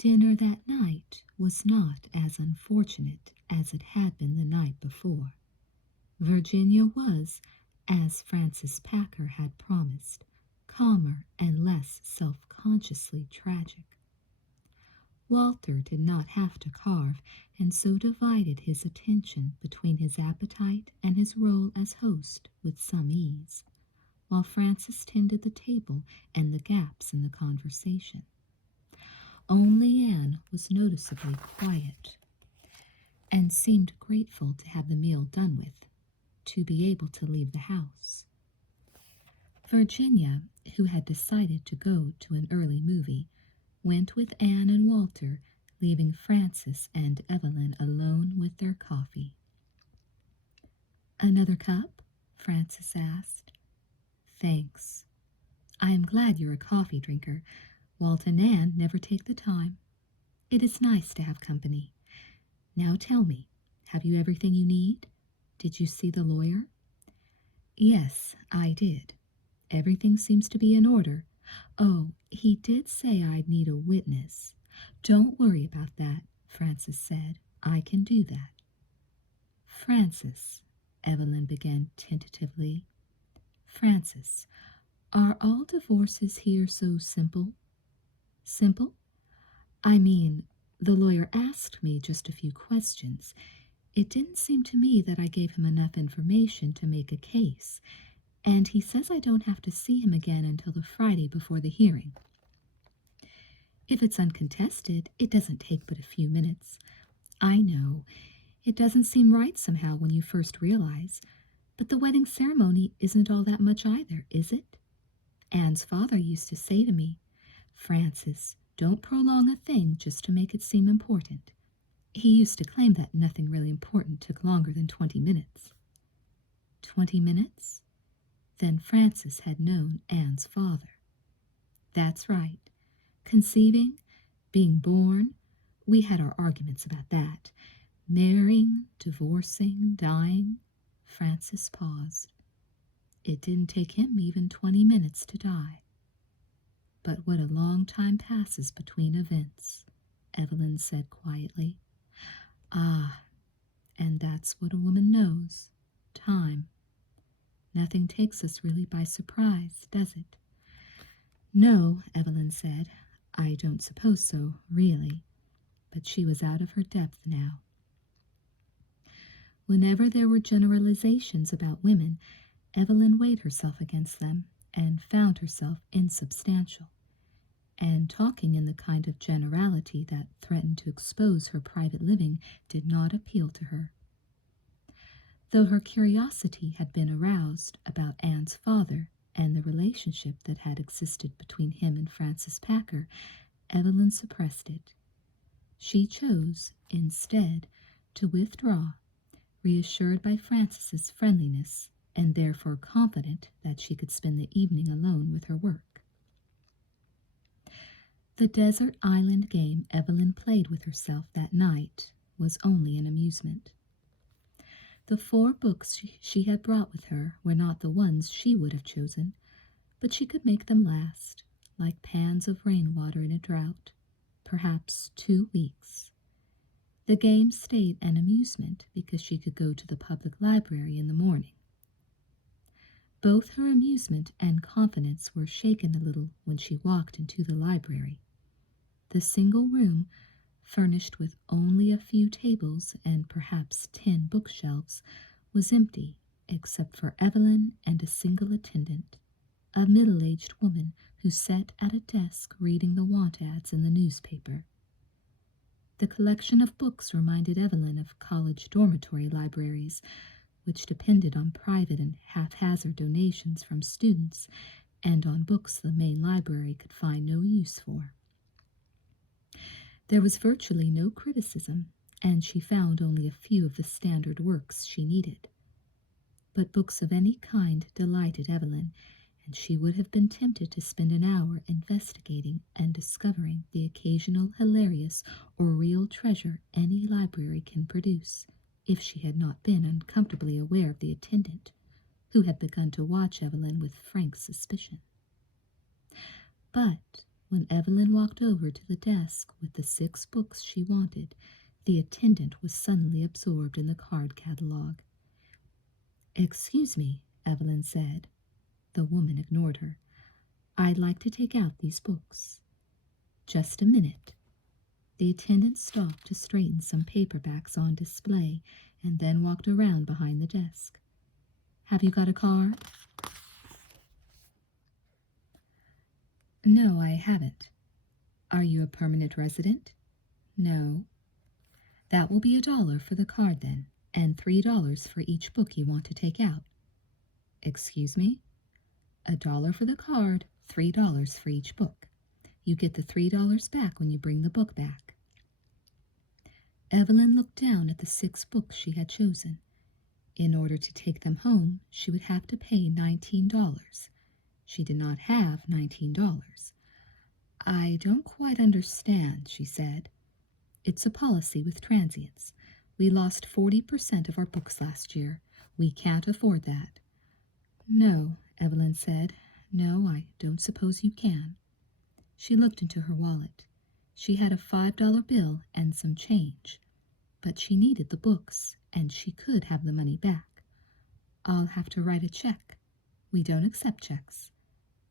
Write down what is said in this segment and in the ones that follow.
Dinner that night was not as unfortunate as it had been the night before. Virginia was, as Frances Packer had promised, calmer and less self-consciously tragic. Walter did not have to carve, and so divided his attention between his appetite and his role as host with some ease, while Frances tended the table and the gaps in the conversation. Only Anne was noticeably quiet, and seemed grateful to have the meal done with, to be able to leave the house. Virginia, who had decided to go to an early movie, went with Anne and Walter, leaving Frances and Evelyn alone with their coffee. "Another cup?" Frances asked. "Thanks. I am glad you're a coffee drinker. Walt and Anne never take the time. It is nice to have company. Now tell me, have you everything you need? Did you see the lawyer?" "Yes, I did. Everything seems to be in order. Oh, he did say I'd need a witness." "Don't worry about that," Frances said. "I can do that." "Frances," Evelyn began tentatively. "Frances, are all divorces here so simple?" "Simple? I mean, the lawyer asked me just a few questions. It didn't seem to me that I gave him enough information to make a case, and he says I don't have to see him again until the Friday before the hearing. If it's uncontested, it doesn't take but a few minutes. I know, it doesn't seem right somehow when you first realize, but the wedding ceremony isn't all that much either, is it? Anne's father used to say to me, 'Frances, don't prolong a thing just to make it seem important.' He used to claim that nothing really important took longer than 20 minutes. 20 minutes? Then Frances had known Anne's father. That's right. Conceiving, being born, we had our arguments about that. Marrying, divorcing, dying. Frances paused. It didn't take him even 20 minutes to die. But what a long time passes between events, Evelyn said quietly. Ah, and that's what a woman knows, time. Nothing takes us really by surprise, does it? No, Evelyn said. I don't suppose so, really. But she was out of her depth now. Whenever there were generalizations about women, Evelyn weighed herself against them and found herself insubstantial, and talking in the kind of generality that threatened to expose her private living did not appeal to her. Though her curiosity had been aroused about Anne's father and the relationship that had existed between him and Frances Packer, Evelyn suppressed it. She chose, instead, to withdraw, reassured by Frances's friendliness, and therefore confident that she could spend the evening alone with her work. The desert island game Evelyn played with herself that night was only an amusement. The 4 books she had brought with her were not the ones she would have chosen, but she could make them last, like pans of rainwater in a drought, perhaps 2 weeks. The game stayed an amusement because she could go to the public library in the morning. Both her amusement and confidence were shaken a little when she walked into the library. The single room, furnished with only a few tables and perhaps 10 bookshelves, was empty except for Evelyn and a single attendant, a middle-aged woman who sat at a desk reading the want ads in the newspaper. The collection of books reminded Evelyn of college dormitory libraries, which depended on private and haphazard donations from students and on books the main library could find no use for. There was virtually no criticism, and she found only a few of the standard works she needed. But books of any kind delighted Evelyn, and she would have been tempted to spend an hour investigating and discovering the occasional hilarious or real treasure any library can produce, if she had not been uncomfortably aware of the attendant, who had begun to watch Evelyn with frank suspicion. But When Evelyn walked over to the desk with the 6 books she wanted, the attendant was suddenly absorbed in the card catalogue. "Excuse me," Evelyn said. The woman ignored her. "I'd like to take out these books." "Just a minute." The attendant stopped to straighten some paperbacks on display and then walked around behind the desk. "Have you got a card?" "No, I haven't." "Are you a permanent resident?" "No." "That will be $1 for the card then, and $3 for each book you want to take out." "Excuse me?" $1 for the card, $3 for each book. You get the $3 back when you bring the book back. Evelyn looked down at the 6 books she had chosen. In order to take them home, she would have to pay $19. She did not have $19. "I don't quite understand," she said. "It's a policy with transients. We lost 40% of our books last year. We can't afford that." "No," Evelyn said. "No, I don't suppose you can." She looked into her wallet. She had a $5 bill and some change. But she needed the books, and she could have the money back. "I'll have to write a check." "We don't accept checks."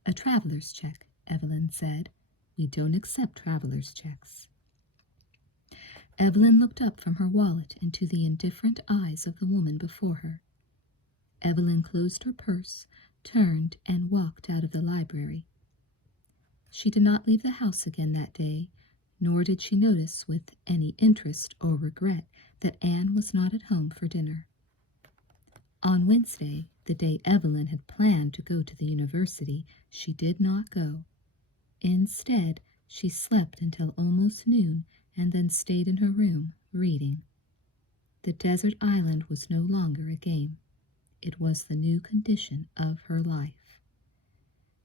"A traveler's check," Evelyn said. "We don't accept traveler's checks." Evelyn looked up from her wallet into the indifferent eyes of the woman before her. Evelyn closed her purse, turned, and walked out of the library. She did not leave the house again that day, nor did she notice with any interest or regret that Anne was not at home for dinner. On Wednesday, the day Evelyn had planned to go to the university, she did not go. Instead, she slept until almost noon and then stayed in her room, reading. The desert island was no longer a game. It was the new condition of her life.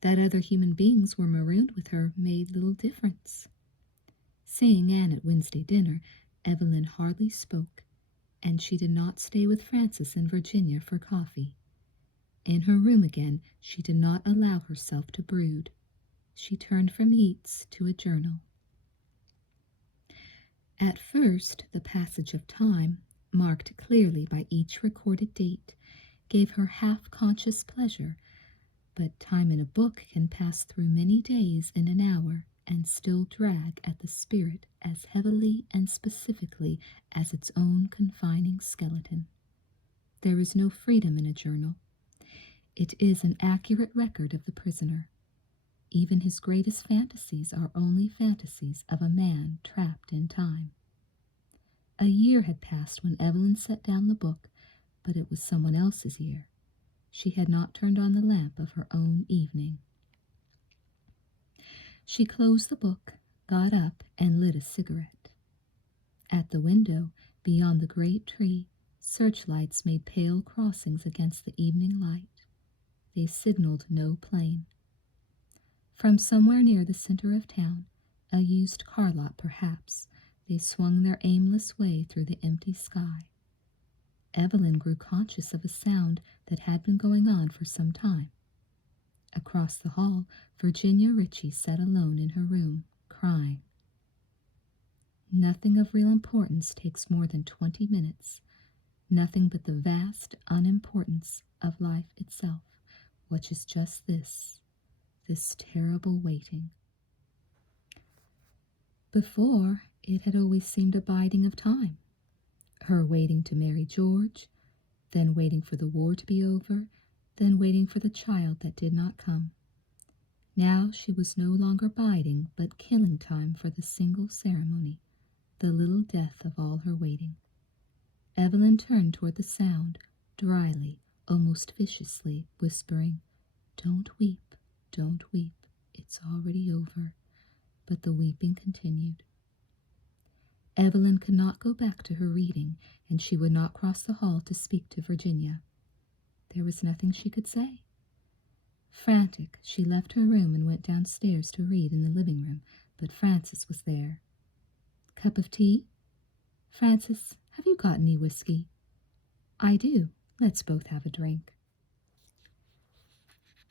That other human beings were marooned with her made little difference. Seeing Anne at Wednesday dinner, Evelyn hardly spoke, and she did not stay with Frances and Virginia for coffee. In her room again, she did not allow herself to brood. She turned from Yeats to a journal. At first, the passage of time, marked clearly by each recorded date, gave her half-conscious pleasure, but time in a book can pass through many days in an hour and still drag at the spirit as heavily and specifically as its own confining skeleton. There is no freedom in a journal. It is an accurate record of the prisoner. Even his greatest fantasies are only fantasies of a man trapped in time. A year had passed when Evelyn set down the book, but it was someone else's year. She had not turned on the lamp of her own evening. She closed the book, got up, and lit a cigarette. At the window, beyond the great tree, searchlights made pale crossings against the evening light. They signaled no plane. From somewhere near the center of town, a used car lot perhaps, they swung their aimless way through the empty sky. Evelyn grew conscious of a sound that had been going on for some time. Across the hall, Virginia Ritchie sat alone in her room, crying. Nothing of real importance takes more than 20 minutes. Nothing but the vast unimportance of life itself, which is just this terrible waiting. Before, it had always seemed a biding of time. Her waiting to marry George, then waiting for the war to be over, then waiting for the child that did not come. Now she was no longer biding, but killing time for the single ceremony, the little death of all her waiting. Evelyn turned toward the sound, dryly, almost viciously, whispering, "Don't weep, don't weep, it's already over." But the weeping continued. Evelyn could not go back to her reading, and she would not cross the hall to speak to Virginia. There was nothing she could say. Frantic, she left her room and went downstairs to read in the living room, but Frances was there. "Cup of tea?" "Frances, have you got any whiskey?" "I do. Let's both have a drink."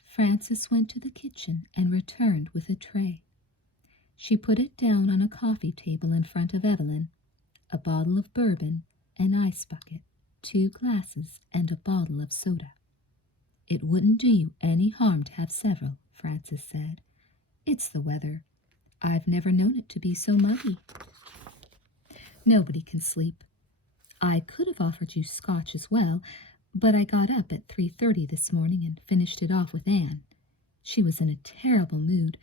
Frances went to the kitchen and returned with a tray. She put it down on a coffee table in front of Evelyn, a bottle of bourbon, an ice bucket, 2 glasses, and a bottle of soda. It wouldn't do you any harm to have several, Frances said. It's the weather. I've never known it to be so muggy. Nobody can sleep. I could have offered you scotch as well, but I got up at 3:30 this morning and finished it off with Anne. She was in a terrible mood,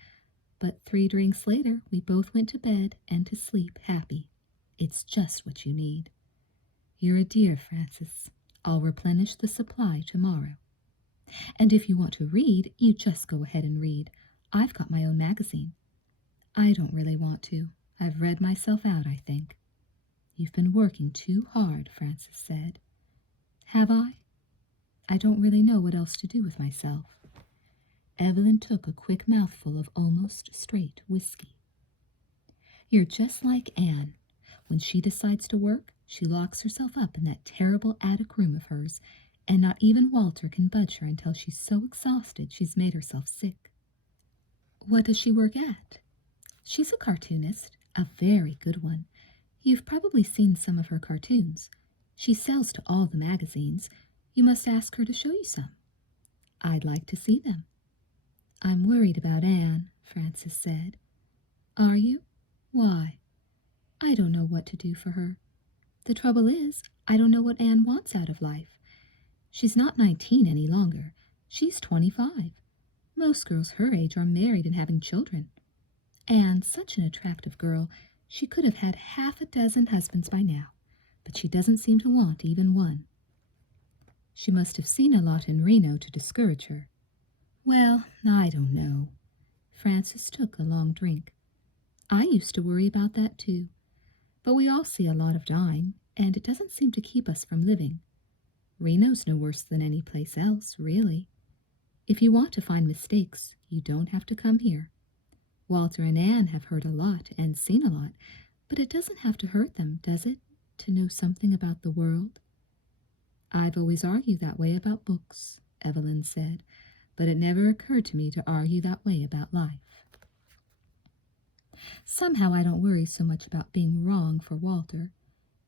but 3 drinks later we both went to bed and to sleep happy. It's just what you need. You're a dear, Frances. I'll replenish the supply tomorrow. And if you want to read, you just go ahead and read. I've got my own magazine. I don't really want to. I've read myself out, I think. You've been working too hard, Frances said. Have I? I don't really know what else to do with myself. Evelyn took a quick mouthful of almost straight whiskey. You're just like Anne. When she decides to work, she locks herself up in that terrible attic room of hers, and not even Walter can budge her until she's so exhausted she's made herself sick. What does she work at? She's a cartoonist, a very good one. You've probably seen some of her cartoons. She sells to all the magazines. You must ask her to show you some. I'd like to see them. I'm worried about Anne, Frances said. Are you? Why? I don't know what to do for her. The trouble is, I don't know what Anne wants out of life. She's not 19 any longer. She's 25. Most girls her age are married and having children. Anne's such an attractive girl. She could have had 6 husbands by now, but she doesn't seem to want even one. She must have seen a lot in Reno to discourage her. Well, I don't know. Frances took a long drink. I used to worry about that too. But we all see a lot of dying, and it doesn't seem to keep us from living. Reno's no worse than any place else, really. If you want to find mistakes, you don't have to come here. Walter and Anne have heard a lot and seen a lot, but it doesn't have to hurt them, does it, to know something about the world? I've always argued that way about books, Evelyn said, but it never occurred to me to argue that way about life. Somehow I don't worry so much about being wrong for Walter.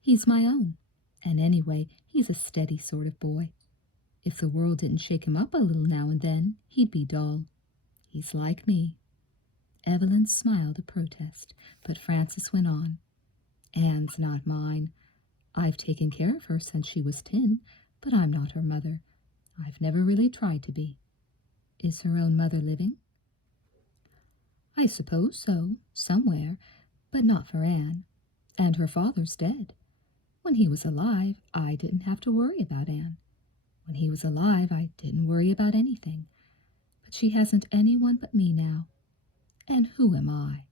He's my own, and anyway, he's a steady sort of boy. If the world didn't shake him up a little now and then, he'd be dull. He's like me. Evelyn smiled a protest, but Frances went on. Anne's not mine. I've taken care of her since she was 10, but I'm not her mother. I've never really tried to be. Is her own mother living? I suppose so, somewhere, but not for Anne. And her father's dead. When he was alive, I didn't have to worry about Anne. When he was alive, I didn't worry about anything. But she hasn't anyone but me now. And who am I?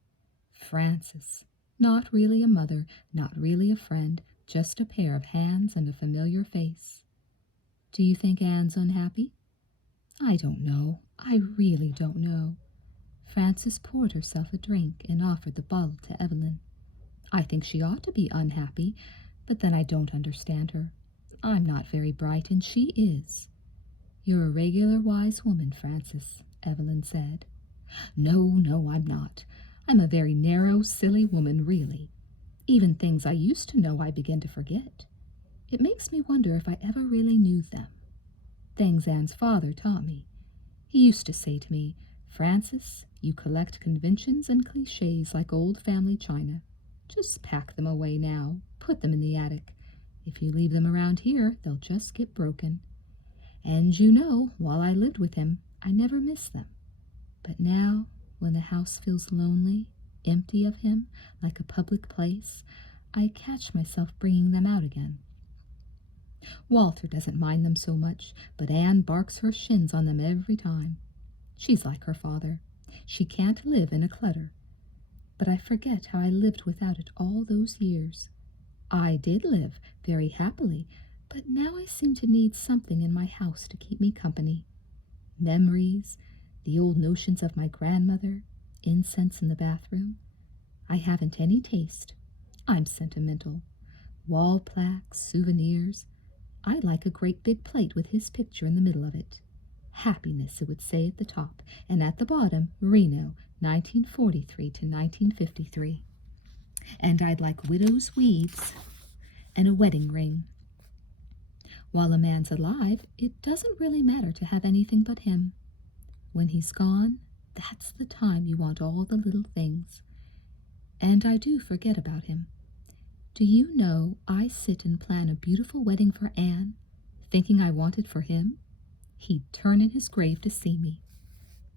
Frances. Not really a mother, not really a friend, just a pair of hands and a familiar face. Do you think Anne's unhappy? I don't know. I really don't know. Frances poured herself a drink and offered the bottle to Evelyn. I think she ought to be unhappy, but then I don't understand her. I'm not very bright, and she is. You're a regular wise woman, Frances, Evelyn said. No, I'm not. I'm a very narrow, silly woman, really. Even things I used to know I begin to forget. It makes me wonder if I ever really knew them. Things Anne's father taught me. He used to say to me, Frances, you collect conventions and cliches like old family china. Just pack them away now. Put them in the attic. If you leave them around here, they'll just get broken. And you know, while I lived with him, I never missed them. But now, when the house feels lonely, empty of him, like a public place, I catch myself bringing them out again. Walter doesn't mind them so much, but Anne barks her shins on them every time. She's like her father. She can't live in a clutter. But I forget how I lived without it all those years. I did live very happily, but now I seem to need something in my house to keep me company. Memories, the old notions of my grandmother, incense in the bathroom. I haven't any taste. I'm sentimental. Wall plaques, souvenirs. I like a great big plate with his picture in the middle of it. Happiness, it would say at the top, and at the bottom, Reno, 1943 to 1953. And I'd like widow's weeds and a wedding ring. While a man's alive, it doesn't really matter to have anything but him. When he's gone, that's the time you want all the little things. And I do forget about him. Do you know I sit and plan a beautiful wedding for Anne, thinking I want it for him? He'd turn in his grave to see me.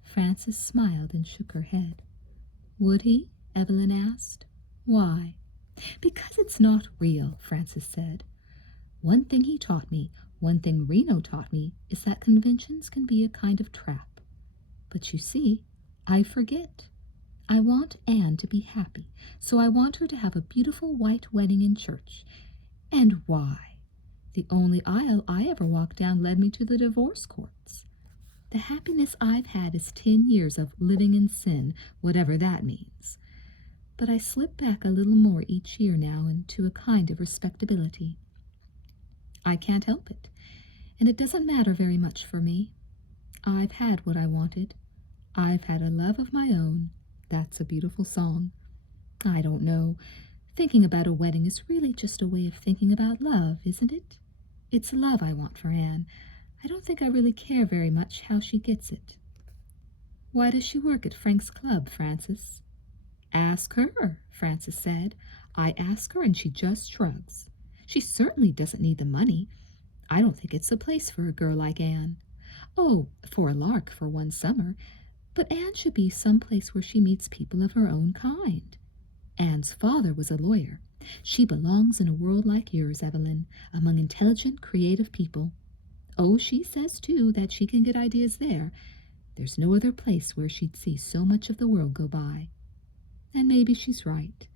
Frances smiled and shook her head. Would he? Evelyn asked. Why? Because it's not real, Frances said. One thing he taught me, one thing Reno taught me, is that conventions can be a kind of trap. But you see, I forget. I want Anne to be happy, so I want her to have a beautiful white wedding in church. And why? The only aisle I ever walked down led me to the divorce courts. The happiness I've had is 10 years of living in sin, whatever that means. But I slip back a little more each year now into a kind of respectability. I can't help it, and it doesn't matter very much for me. I've had what I wanted. I've had a love of my own. That's a beautiful song. I don't know. Thinking about a wedding is really just a way of thinking about love, isn't it? It's love I want for Anne. I don't think I really care very much how she gets it. Why does she work at Frank's club, Frances? Ask her, Frances said. I ask her and she just shrugs. She certainly doesn't need the money. I don't think it's the place for a girl like Anne. Oh, for a lark for one summer. But Anne should be some place where she meets people of her own kind. Anne's father was a lawyer. She belongs in a world like yours, Evelyn, among intelligent, creative people. Oh, she says, too, that she can get ideas there. There's no other place where she'd see so much of the world go by. And maybe she's right.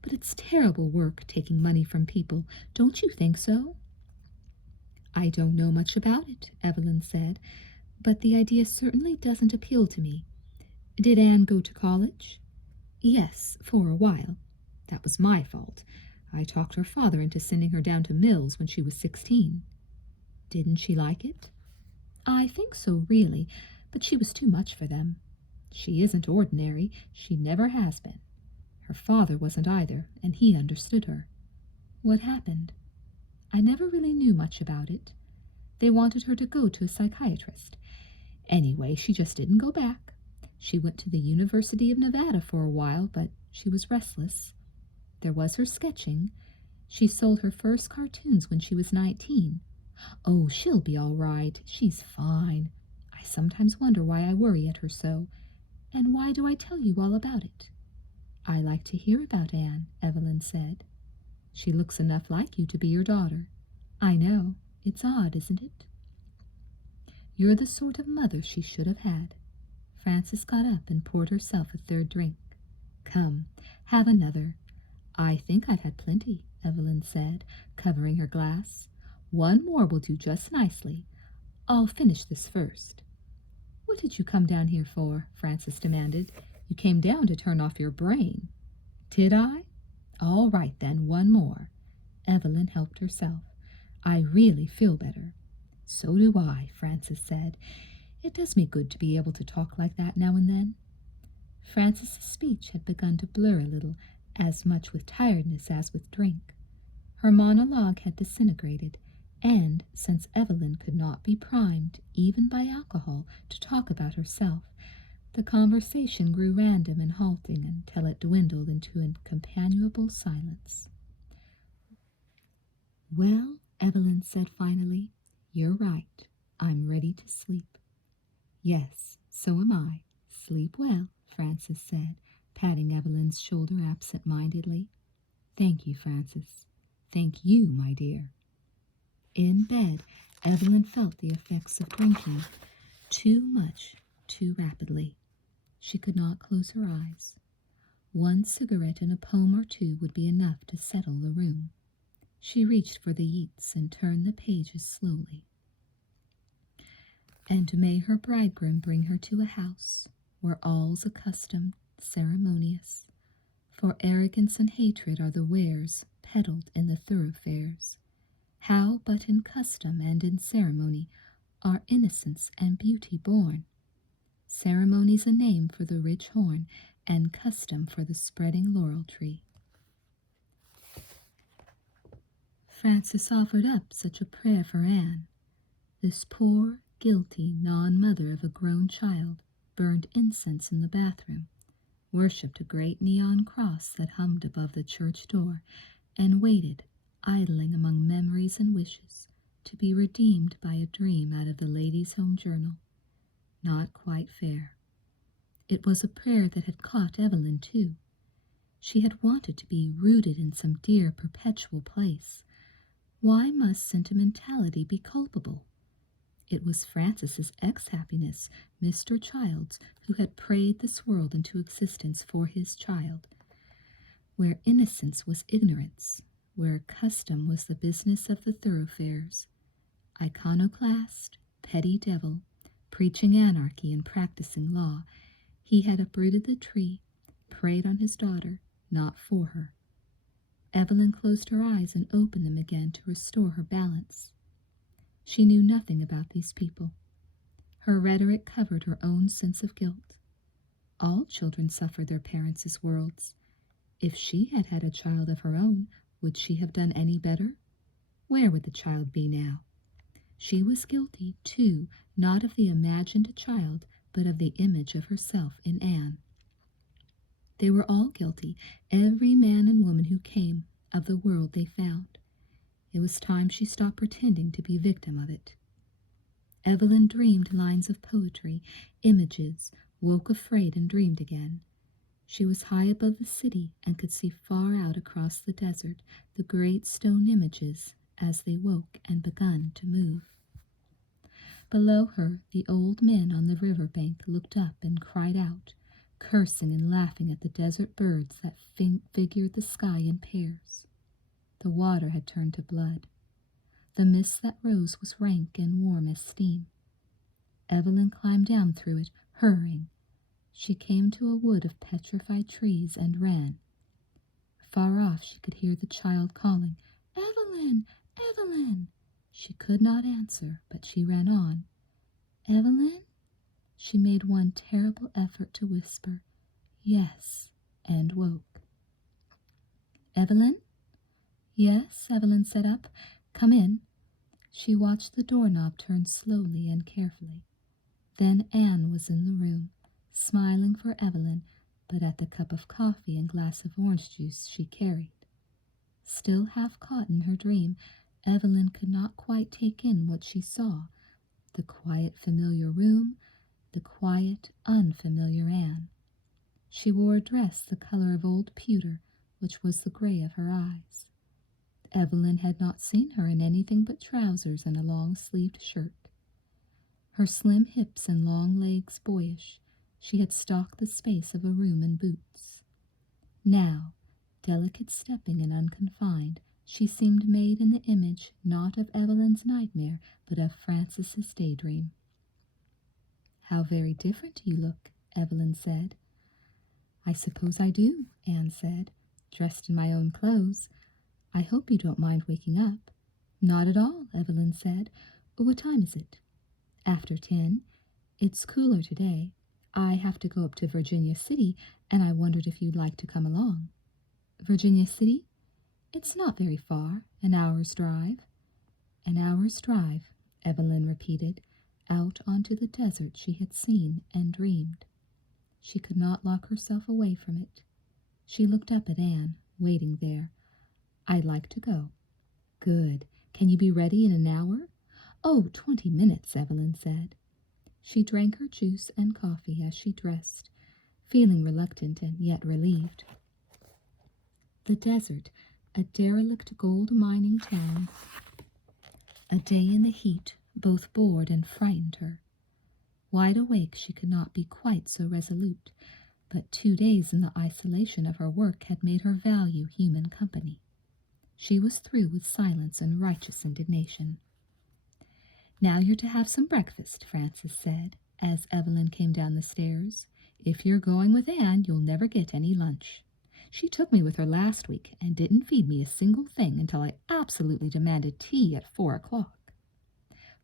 But it's terrible work taking money from people. Don't you think so? I don't know much about it, Evelyn said, but the idea certainly doesn't appeal to me. Did Anne go to college? Yes, for a while. That was my fault. I talked her father into sending her down to Mills when she was 16. Didn't she like it? I think so, really, but she was too much for them. She isn't ordinary. She never has been. Her father wasn't either, and he understood her. What happened? I never really knew much about it. They wanted her to go to a psychiatrist. Anyway, she just didn't go back. She went to the University of Nevada for a while, but she was restless. There was her sketching. She sold her first cartoons when she was 19. Oh, she'll be all right. She's fine. I sometimes wonder why I worry at her so. And why do I tell you all about it? I like to hear about Anne, Evelyn said. She looks enough like you to be your daughter. I know. It's odd, isn't it? You're the sort of mother she should have had. Frances got up and poured herself a third drink. Come, have another. I think I've had plenty, Evelyn said, covering her glass. One more will do just nicely. I'll finish this first. What did you come down here for? Frances demanded. You came down to turn off your brain. Did I? All right, then, one more. Evelyn helped herself. I really feel better. So do I, Frances said. It does me good to be able to talk like that now and then. Frances's speech had begun to blur a little, as much with tiredness as with drink. Her monologue had disintegrated, and, since Evelyn could not be primed, even by alcohol, to talk about herself, the conversation grew random and halting until it dwindled into a companionable silence. Well, Evelyn said finally, you're right. I'm ready to sleep. Yes, so am I. Sleep well, Frances said, patting Evelyn's shoulder absent-mindedly. Thank you, Frances. Thank you, my dear. In bed, Evelyn felt the effects of drinking. Too much, too rapidly. She could not close her eyes. One cigarette and a poem or two would be enough to settle the room. She reached for the Yeats and turned the pages slowly. And may her bridegroom bring her to a house where all's accustomed, ceremonious, for arrogance and hatred are the wares peddled in the thoroughfares. How but in custom and in ceremony are innocence and beauty born. Ceremony's a name for the rich horn, and custom for the spreading laurel tree. Frances offered up such a prayer for Anne. This poor, guilty non-mother of a grown child burned incense in the bathroom, worshipped a great neon cross that hummed above the church door, and waited, idling among memories and wishes, to be redeemed by a dream out of the Ladies' Home Journal. Not quite fair. It was a prayer that had caught Evelyn, too. She had wanted to be rooted in some dear perpetual place. Why must sentimentality be culpable? It was Frances's ex-happiness, Mr. Childs, who had prayed this world into existence for his child. Where innocence was ignorance, where custom was the business of the thoroughfares. Iconoclast, petty devil, preaching anarchy and practicing law, he had uprooted the tree, preyed on his daughter, not for her. Evelyn closed her eyes and opened them again to restore her balance. She knew nothing about these people. Her rhetoric covered her own sense of guilt. All children suffer their parents' worlds. If she had had a child of her own, would she have done any better? Where would the child be now? She was guilty, too, not of the imagined child, but of the image of herself in Anne. They were all guilty, every man and woman who came, of the world they found. It was time she stopped pretending to be victim of it. Evelyn dreamed lines of poetry, images, woke afraid and dreamed again. She was high above the city and could see far out across the desert the great stone images as they woke and begun to move. Below her, the old men on the river bank looked up and cried out, cursing and laughing at the desert birds that figured the sky in pairs. The water had turned to blood. The mist that rose was rank and warm as steam. Evelyn climbed down through it, hurrying. She came to a wood of petrified trees and ran. Far off she could hear the child calling, "Evelyn! Evelyn!" She could not answer, but she ran on. "Evelyn?" She made one terrible effort to whisper, "Yes," and woke. "Evelyn?" "Yes," Evelyn sat up. "Come in." She watched the doorknob turn slowly and carefully. Then Anne was in the room, smiling for Evelyn, but at the cup of coffee and glass of orange juice she carried. Still half caught in her dream, Evelyn could not quite take in what she saw, the quiet, familiar room, the quiet, unfamiliar Anne. She wore a dress the color of old pewter, which was the gray of her eyes. Evelyn had not seen her in anything but trousers and a long-sleeved shirt. Her slim hips and long legs boyish, she had stalked the space of a room in boots. Now, delicate stepping and unconfined, she seemed made in the image not of Evelyn's nightmare, but of Frances's daydream. "How very different you look," Evelyn said. "I suppose I do," Anne said, "dressed in my own clothes. I hope you don't mind waking up." "Not at all," Evelyn said. "What time is it?" "After 10. It's cooler today. I have to go up to Virginia City, and I wondered if you'd like to come along." "Virginia City? It's not very far, an hour's drive." "An hour's drive," Evelyn repeated, out onto the desert she had seen and dreamed. She could not lock herself away from it. She looked up at Anne, waiting there. "I'd like to go." "Good. Can you be ready in an hour?" "Oh, 20 minutes, Evelyn said. She drank her juice and coffee as she dressed, feeling reluctant and yet relieved. The desert, a derelict gold mining town. A day in the heat both bored and frightened her. Wide awake, she could not be quite so resolute, but 2 days in the isolation of her work had made her value human company. She was through with silence and righteous indignation. "Now you're to have some breakfast," Frances said, as Evelyn came down the stairs. "If you're going with Anne, you'll never get any lunch. She took me with her last week and didn't feed me a single thing until I absolutely demanded tea at 4 o'clock.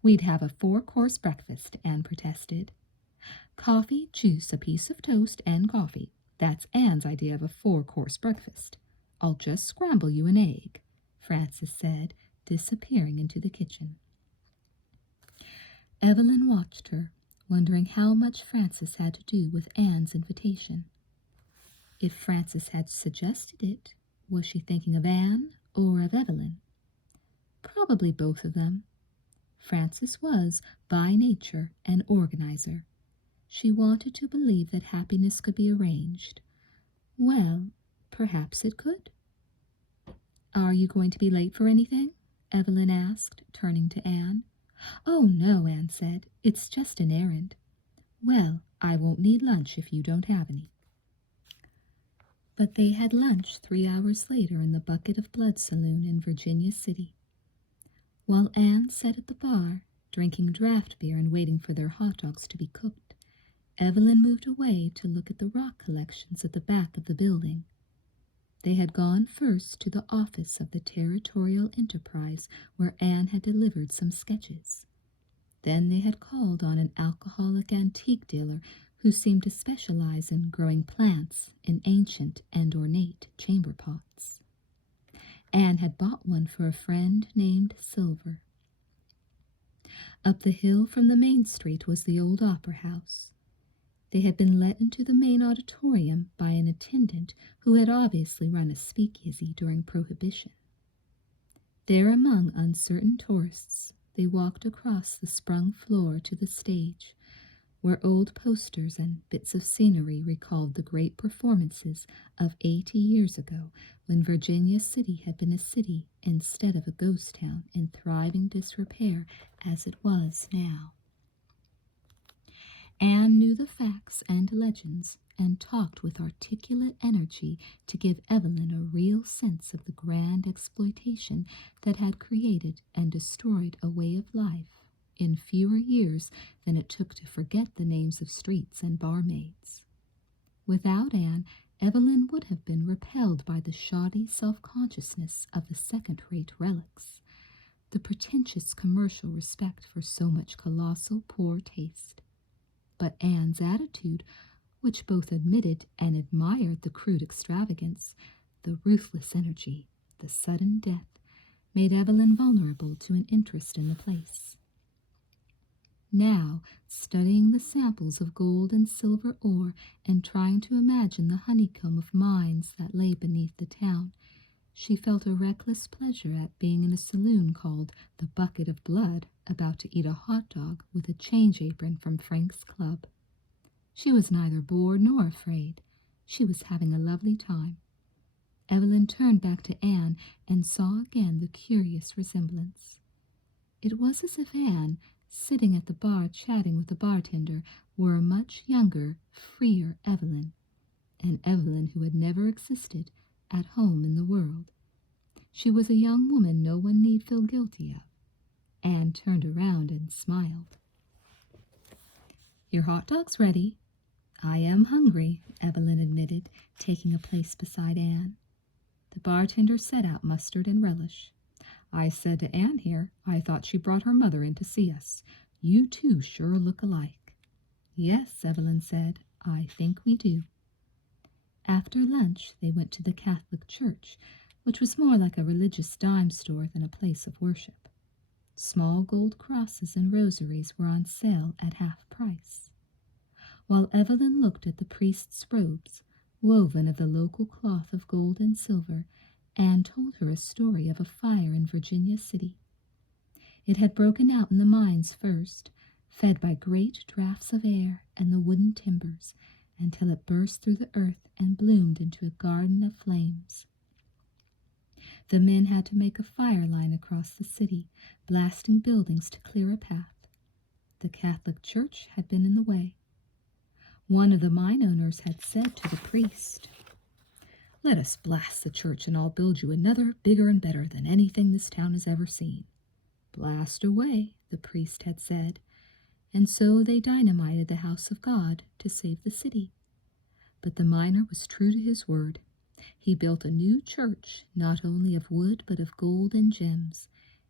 We'd have a 4-course breakfast, Anne protested. Coffee, juice, a piece of toast, and coffee. That's Anne's idea of a 4-course breakfast. I'll just scramble you an egg, Frances said, disappearing into the kitchen. Evelyn watched her, wondering how much Frances had to do with Anne's invitation. If Frances had suggested it, was she thinking of Anne or of Evelyn? Probably both of them. Frances was, by nature, an organizer. She wanted to believe that happiness could be arranged. Well, perhaps it could. Are you going to be late for anything? Evelyn asked, turning to Anne. Oh, no, Anne said. It's just an errand. Well, I won't need lunch if you don't have any. But they had lunch 3 hours later in the Bucket of Blood saloon in Virginia City. While Anne sat at the bar, drinking draft beer and waiting for their hot dogs to be cooked, Evelyn moved away to look at the rock collections at the back of the building. They had gone first to the office of the Territorial Enterprise, where Anne had delivered some sketches. Then they had called on an alcoholic antique dealer who seemed to specialize in growing plants in ancient and ornate chamber pots. Anne had bought one for a friend named Silver. Up the hill from the main street was the old opera house. They had been let into the main auditorium by an attendant who had obviously run a speakeasy during Prohibition. There among uncertain tourists, they walked across the sprung floor to the stage, where old posters and bits of scenery recalled the great performances of 80 years ago when Virginia City had been a city instead of a ghost town in thriving disrepair as it was now. Anne knew the facts and legends and talked with articulate energy to give Evelyn a real sense of the grand exploitation that had created and destroyed a way of life in fewer years than it took to forget the names of streets and barmaids. Without Anne, Evelyn would have been repelled by the shoddy self-consciousness of the second-rate relics, the pretentious commercial respect for so much colossal poor taste. But Anne's attitude, which both admitted and admired the crude extravagance, the ruthless energy, the sudden death, made Evelyn vulnerable to an interest in the place. Now, studying the samples of gold and silver ore and trying to imagine the honeycomb of mines that lay beneath the town, she felt a reckless pleasure at being in a saloon called the Bucket of Blood, about to eat a hot dog with a change apron from Frank's Club. She was neither bored nor afraid. She was having a lovely time. Evelyn turned back to Anne and saw again the curious resemblance. It was as if Anne, sitting at the bar chatting with the bartender, were a much younger, freer Evelyn, an Evelyn who had never existed at home in the world. She was a young woman no one need feel guilty of. Anne turned around and smiled. "Your hot dog's ready." "I am hungry," Evelyn admitted, taking a place beside Anne. The bartender set out mustard and relish. "I said to Anne here, I thought she brought her mother in to see us. You two sure look alike." "Yes," Evelyn said, "I think we do." After lunch, they went to the Catholic church, which was more like a religious dime store than a place of worship. Small gold crosses and rosaries were on sale at half price. While Evelyn looked at the priest's robes, woven of the local cloth of gold and silver, Anne told her a story of a fire in Virginia City. It had broken out in the mines first, fed by great draughts of air and the wooden timbers, until it burst through the earth and bloomed into a garden of flames. The men had to make a fire line across the city, blasting buildings to clear a path. The Catholic Church had been in the way. One of the mine owners had said to the priest, "Let us blast the church and I'll build you another bigger and better than anything this town has ever seen." "Blast away," the priest had said, and so they dynamited the house of God to save the city. But the miner was true to his word. He built a new church, not only of wood but of gold and gems,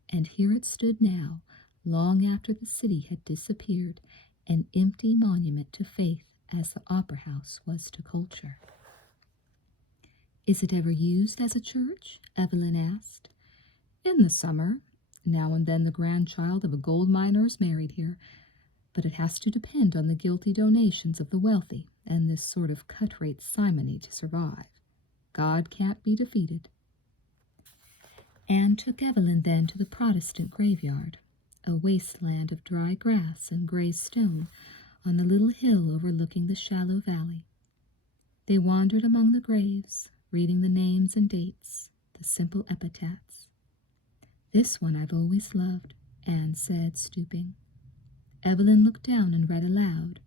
and here it stood now, long after the city had disappeared, an empty monument to faith as the opera house was to culture. "Is it ever used as a church?" Evelyn asked. "In the summer. Now and then the grandchild of a gold miner is married here, but it has to depend on the guilty donations of the wealthy and this sort of cut-rate simony to survive. God can't be defeated." Anne took Evelyn then to the Protestant graveyard, a wasteland of dry grass and gray stone on a little hill overlooking the shallow valley. They wandered among the graves, reading the names and dates, the simple epitaphs. "This one I've always loved," Anne said, stooping. Evelyn looked down and read aloud,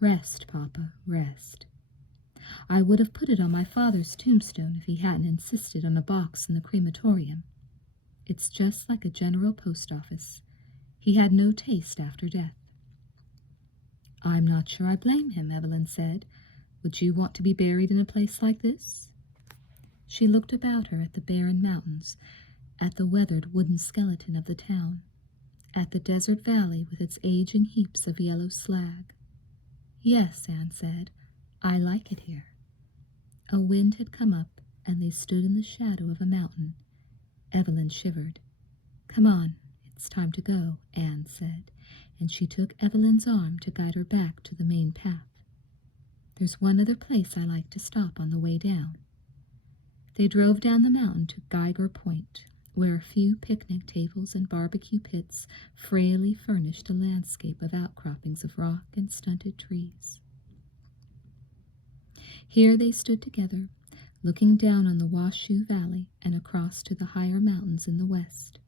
"Rest, Papa, rest." "I would have put it on my father's tombstone if he hadn't insisted on a box in the crematorium. It's just like a general post office. He had no taste after death." "I'm not sure I blame him," Evelyn said. "Would you want to be buried in a place like this?" She looked about her at the barren mountains, at the weathered wooden skeleton of the town, at the desert valley with its aging heaps of yellow slag. "Yes," Anne said, "I like it here." A wind had come up, and they stood in the shadow of a mountain. Evelyn shivered. "Come on, it's time to go," Anne said, and she took Evelyn's arm to guide her back to the main path. "There's one other place I like to stop on the way down." They drove down the mountain to Geiger Point, where a few picnic tables and barbecue pits frailly furnished a landscape of outcroppings of rock and stunted trees. Here they stood together, looking down on the Washoe Valley and across to the higher mountains in the west.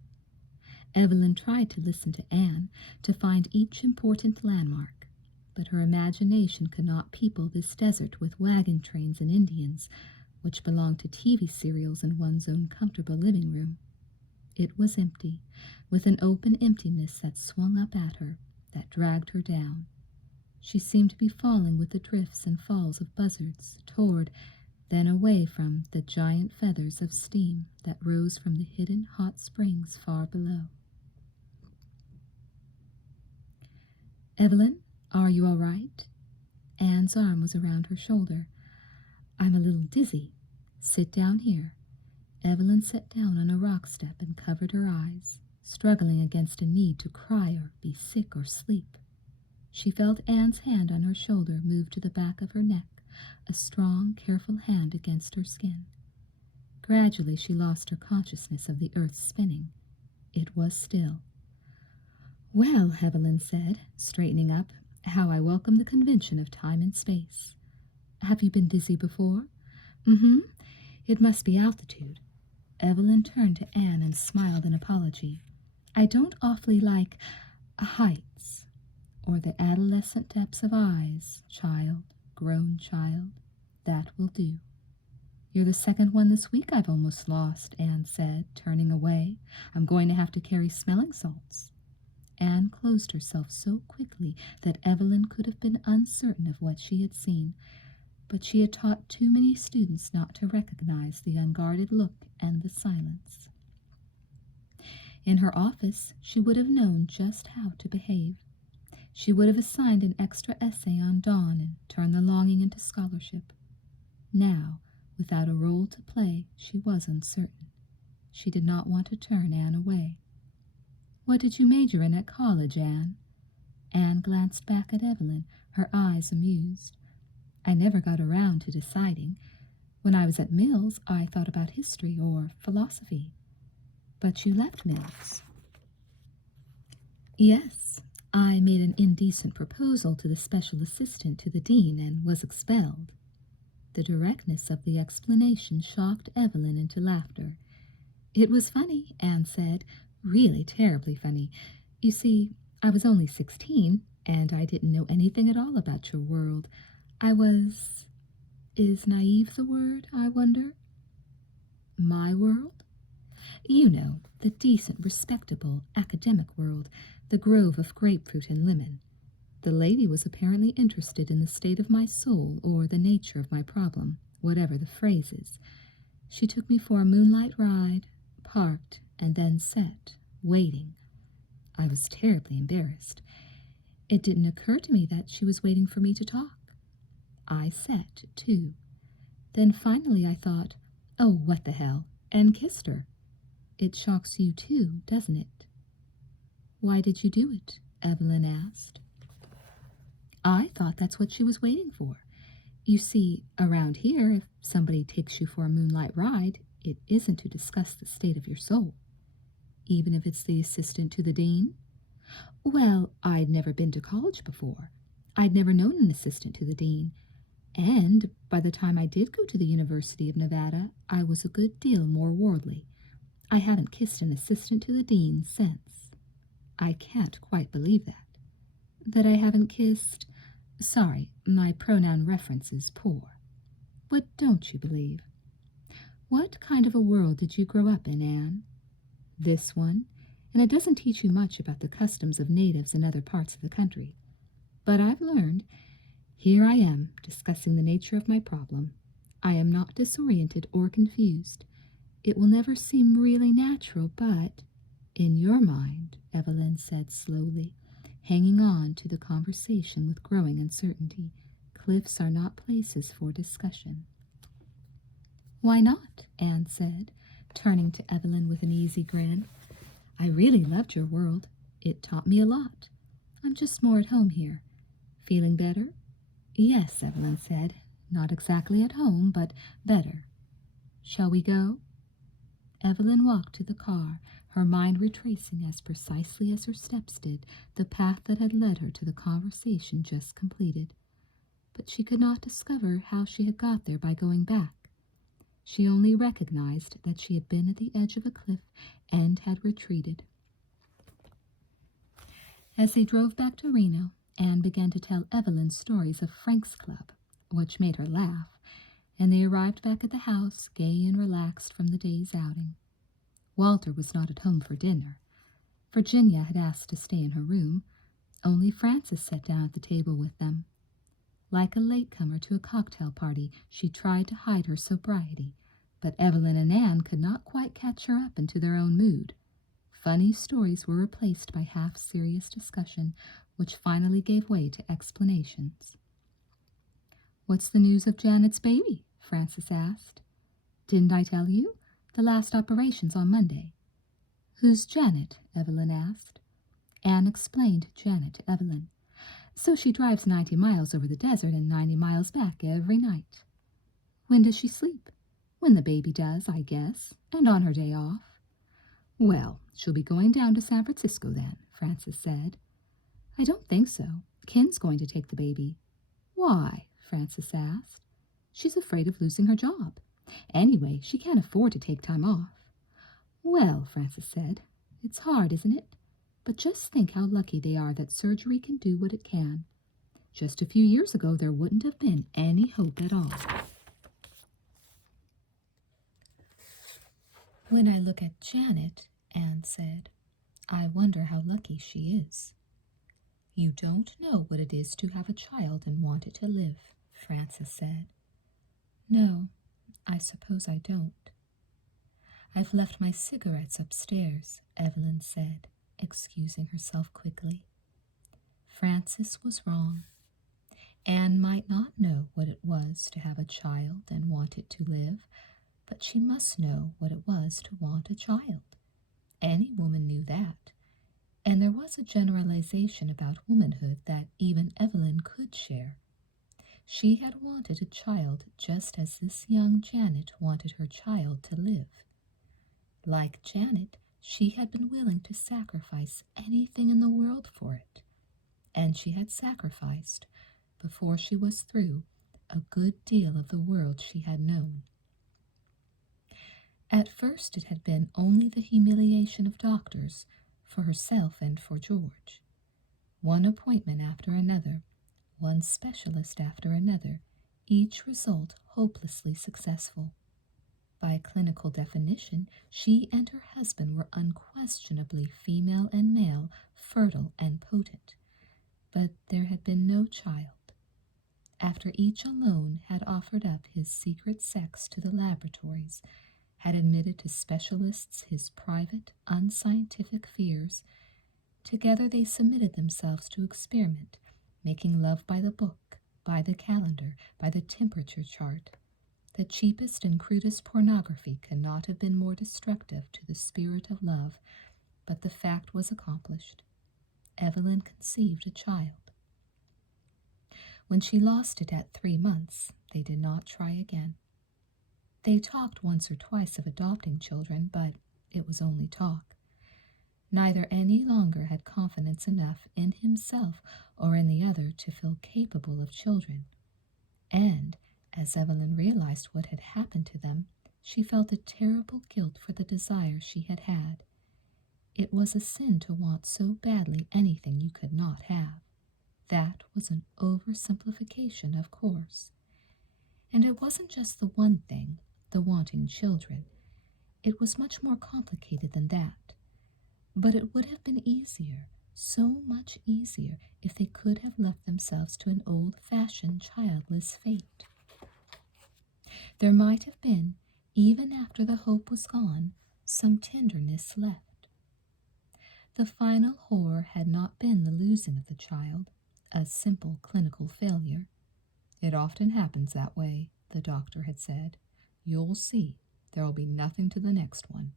Evelyn tried to listen to Anne, to find each important landmark, but her imagination could not people this desert with wagon trains and Indians, which belonged to TV serials in one's own comfortable living room. It was empty, with an open emptiness that swung up at her, that dragged her down. She seemed to be falling with the drifts and falls of buzzards, toward, then away from, the giant feathers of steam that rose from the hidden hot springs far below. "Evelyn, are you all right?" Anne's arm was around her shoulder. "I'm a little dizzy. Sit down here." Evelyn sat down on a rock step and covered her eyes, struggling against a need to cry or be sick or sleep. She felt Anne's hand on her shoulder move to the back of her neck, a strong, careful hand against her skin. Gradually she lost her consciousness of the earth spinning. It was still. "Well," Evelyn said, straightening up, "how I welcome the convention of time and space. Have you been dizzy before?" "Mm-hmm. It must be altitude." Evelyn turned to Anne and smiled in apology. "I don't awfully like heights, or the adolescent depths of eyes, child, grown child. That will do." "You're the second one this week I've almost lost," Anne said, turning away. "I'm going to have to carry smelling salts." Anne closed herself so quickly that Evelyn could have been uncertain of what she had seen, but she had taught too many students not to recognize the unguarded look and the silence. In her office, she would have known just how to behave. She would have assigned an extra essay on Dawn and turned the longing into scholarship. Now, without a role to play, she was uncertain. She did not want to turn Anne away. "What did you major in at college, Anne?" Anne glanced back at Evelyn, her eyes amused. "I never got around to deciding. When I was at Mills, I thought about history or philosophy." "But you left Mills." "Yes. I made an indecent proposal to the special assistant to the dean and was expelled." The directness of the explanation shocked Evelyn into laughter. "It was funny," Anne said, "really terribly funny. You see, I was only 16, and I didn't know anything at all about your world. I was... Is naive the word, I wonder?" "My world?" "You know, the decent, respectable, academic world, the grove of grapefruit and lemon. The lady was apparently interested in the state of my soul or the nature of my problem, whatever the phrase is. She took me for a moonlight ride, parked, and then sat, waiting. I was terribly embarrassed. It didn't occur to me that she was waiting for me to talk. I sat, too. Then finally I thought, oh, what the hell, and kissed her. It shocks you, too, doesn't it? Why did you do it? Evelyn asked. I thought that's what she was waiting for. You see, around here, if somebody takes you for a moonlight ride, it isn't to discuss the state of your soul. Even if it's the assistant to the dean? Well, I'd never been to college before. I'd never known an assistant to the dean. And by the time I did go to the University of Nevada, I was a good deal more worldly. I haven't kissed an assistant to the dean since. I can't quite believe that. That I haven't kissed... Sorry, my pronoun reference is poor. What don't you believe? What kind of a world did you grow up in, Anne? This one, and it doesn't teach you much about the customs of natives in other parts of the country. But I've learned. Here I am, discussing the nature of my problem. I am not disoriented or confused. It will never seem really natural, but... In your mind, Evelyn said slowly, hanging on to the conversation with growing uncertainty, cliffs are not places for discussion. Why not? Anne said, turning to Evelyn with an easy grin. I really loved your world. It taught me a lot. I'm just more at home here. Feeling better? Yes, Evelyn said. Not exactly at home, but better. Shall we go? Evelyn walked to the car, her mind retracing as precisely as her steps did the path that had led her to the conversation just completed. But she could not discover how she had got there by going back. She only recognized that she had been at the edge of a cliff and had retreated. As they drove back to Reno, Anne began to tell Evelyn stories of Frank's Club, which made her laugh, and they arrived back at the house, gay and relaxed from the day's outing. Walter was not at home for dinner. Virginia had asked to stay in her room. Only Frances sat down at the table with them. Like a latecomer to a cocktail party, she tried to hide her sobriety, but Evelyn and Anne could not quite catch her up into their own mood. Funny stories were replaced by half-serious discussion, which finally gave way to explanations. What's the news of Janet's baby? Frances asked. Didn't I tell you? The last operation's on Monday. Who's Janet? Evelyn asked. Anne explained Janet to Evelyn. So she drives 90 miles over the desert and 90 miles back every night. When does she sleep? When the baby does, I guess, and on her day off. Well, she'll be going down to San Francisco then, Frances said. I don't think so. Ken's going to take the baby. Why? Frances asked. She's afraid of losing her job. Anyway, she can't afford to take time off. Well, Frances said, it's hard, isn't it? But just think how lucky they are that surgery can do what it can. Just a few years ago, there wouldn't have been any hope at all. When I look at Janet, Anne said, I wonder how lucky she is. You don't know what it is to have a child and want it to live, Frances said. No, I suppose I don't. I've left my cigarettes upstairs, Evelyn said, excusing herself quickly. Frances was wrong. Anne might not know what it was to have a child and want it to live, but she must know what it was to want a child. Any woman knew that, and there was a generalization about womanhood that even Evelyn could share. She had wanted a child just as this young Janet wanted her child to live. Like Janet, she had been willing to sacrifice anything in the world for it, and she had sacrificed, before she was through, a good deal of the world she had known. At first it had been only the humiliation of doctors, for herself and for George. One appointment after another, one specialist after another, each result hopelessly successful. By clinical definition, she and her husband were unquestionably female and male, fertile and potent. But there had been no child. After each alone had offered up his secret sex to the laboratories, had admitted to specialists his private, unscientific fears, Together they submitted themselves to experiment, making love by the book, by the calendar, by the temperature chart. The cheapest and crudest pornography could not have been more destructive to the spirit of love, but the fact was accomplished. Evelyn conceived a child. When she lost it at 3 months, they did not try again. They talked once or twice of adopting children, but it was only talk. Neither any longer had confidence enough in himself or in the other to feel capable of children. And, as Evelyn realized what had happened to them, she felt a terrible guilt for the desire she had had. It was a sin to want so badly anything you could not have. That was an oversimplification, of course. And it wasn't just the one thing, the wanting children. It was much more complicated than that. But it would have been easier, so much easier, if they could have left themselves to an old-fashioned childless fate. There might have been, even after the hope was gone, some tenderness left. The final horror had not been the losing of the child, a simple clinical failure. It often happens that way, the doctor had said. You'll see, there'll be nothing to the next one.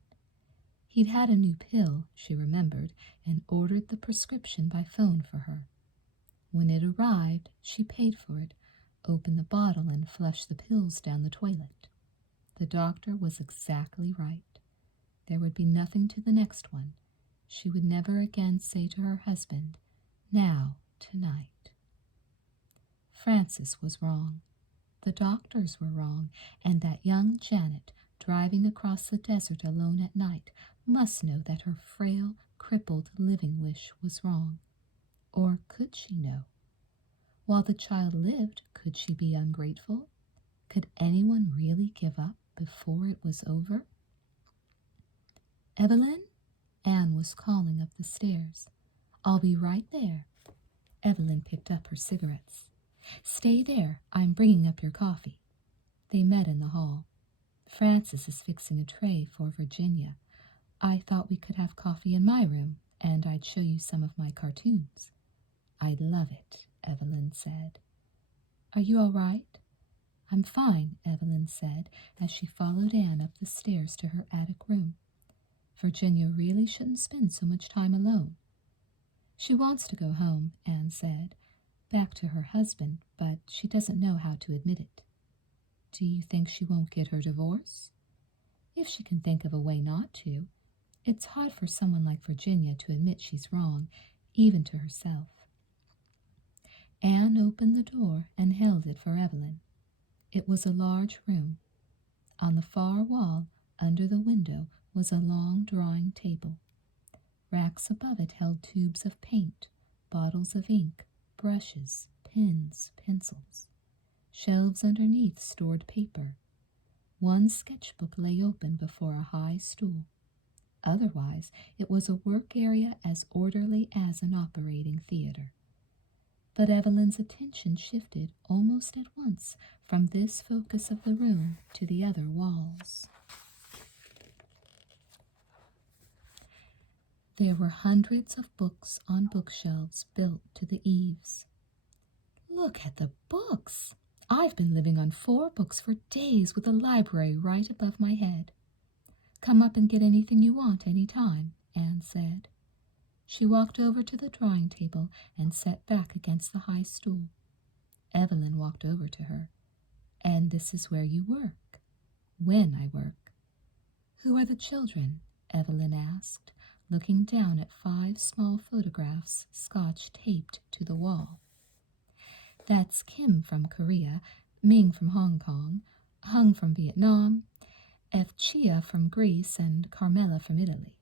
He'd had a new pill, she remembered, and ordered the prescription by phone for her. When it arrived, she paid for it, opened the bottle, and flushed the pills down the toilet. The doctor was exactly right. There would be nothing to the next one. She would never again say to her husband, "Now, tonight." Frances was wrong. The doctors were wrong, and that young Janet, driving across the desert alone at night, must know that her frail, crippled living wish was wrong. Or could she know? While the child lived, could she be ungrateful? Could anyone really give up before it was over? "Evelyn?" Anne was calling up the stairs. "I'll be right there." Evelyn picked up her cigarettes. "Stay there. I'm bringing up your coffee." They met in the hall. "Frances is fixing a tray for Virginia. I thought we could have coffee in my room, and I'd show you some of my cartoons." "I'd love it," Evelyn said. "Are you all right?" "I'm fine," Evelyn said as she followed Anne up the stairs to her attic room. "Virginia really shouldn't spend so much time alone." "She wants to go home," Anne said, "back to her husband, but she doesn't know how to admit it." "Do you think she won't get her divorce?" "If she can think of a way not to. It's hard for someone like Virginia to admit she's wrong, even to herself." Anne opened the door and held it for Evelyn. It was a large room. On the far wall, under the window, was a long drawing table. Racks above it held tubes of paint, bottles of ink, brushes, pens, pencils. Shelves underneath stored paper. One sketchbook lay open before a high stool. Otherwise, it was a work area as orderly as an operating theater. But Evelyn's attention shifted almost at once from this focus of the room to the other walls. There were hundreds of books on bookshelves built to the eaves. "Look at the books! I've been living on 4 books for days with a library right above my head." "Come up and get anything you want any time," Anne said. She walked over to the drawing table and sat back against the high stool. Evelyn walked over to her. "And this is where you work?" "When I work." "Who are the children?" Evelyn asked, looking down at 5 small photographs scotch-taped to the wall. "That's Kim from Korea, Ming from Hong Kong, Hung from Vietnam, Chia from Greece, and Carmela from Italy."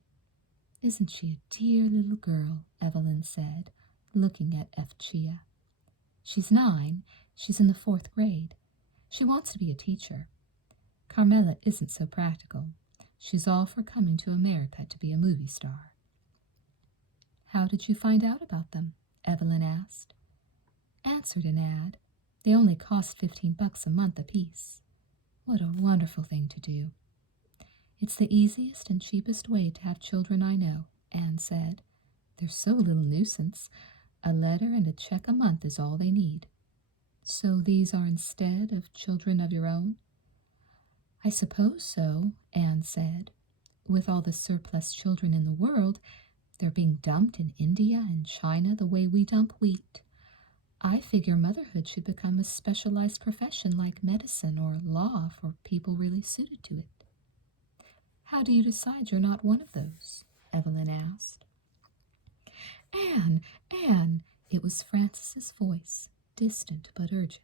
"Isn't she a dear little girl?" Evelyn said, looking at Chia. "She's 9. She's in the 4th grade. She wants to be a teacher. Carmela isn't so practical. She's all for coming to America to be a movie star." "How did you find out about them?" Evelyn asked. "Answered an ad. They only cost $15 a month apiece." "What a wonderful thing to do." "It's the easiest and cheapest way to have children I know," Anne said. They're so little nuisance. A letter and a check a month is all they need. So these are instead of children of your own? I suppose so, Anne said. With all the surplus children in the world, they're being dumped in India and China the way we dump wheat. I figure motherhood should become a specialized profession like medicine or law for people really suited to it. How do you decide you're not one of those? Evelyn asked. Anne, Anne! It was Frances's voice, distant but urgent.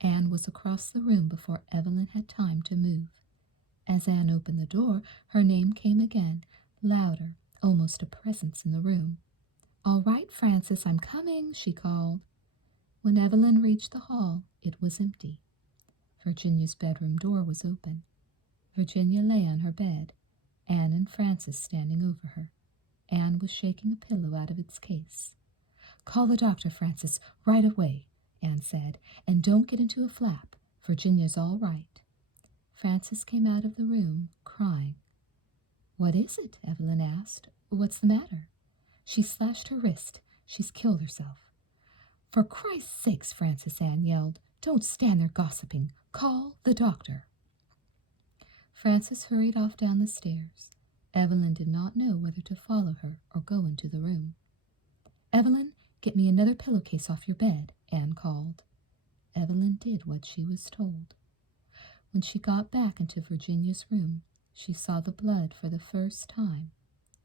Anne was across the room before Evelyn had time to move. As Anne opened the door, her name came again, louder, almost a presence in the room. All right, Frances, I'm coming, she called. When Evelyn reached the hall, it was empty. Virginia's bedroom door was open. Virginia lay on her bed, Anne and Frances standing over her. Anne was shaking a pillow out of its case. Call the doctor, Frances, right away, Anne said, and don't get into a flap. Virginia's all right. Frances came out of the room, crying. What is it? Evelyn asked. What's the matter? She slashed her wrist. She's killed herself. For Christ's sakes, Frances, Anne yelled. Don't stand there gossiping. Call the doctor. Frances hurried off down the stairs. Evelyn did not know whether to follow her or go into the room. Evelyn, get me another pillowcase off your bed, Anne called. Evelyn did what she was told. When she got back into Virginia's room, she saw the blood for the first time.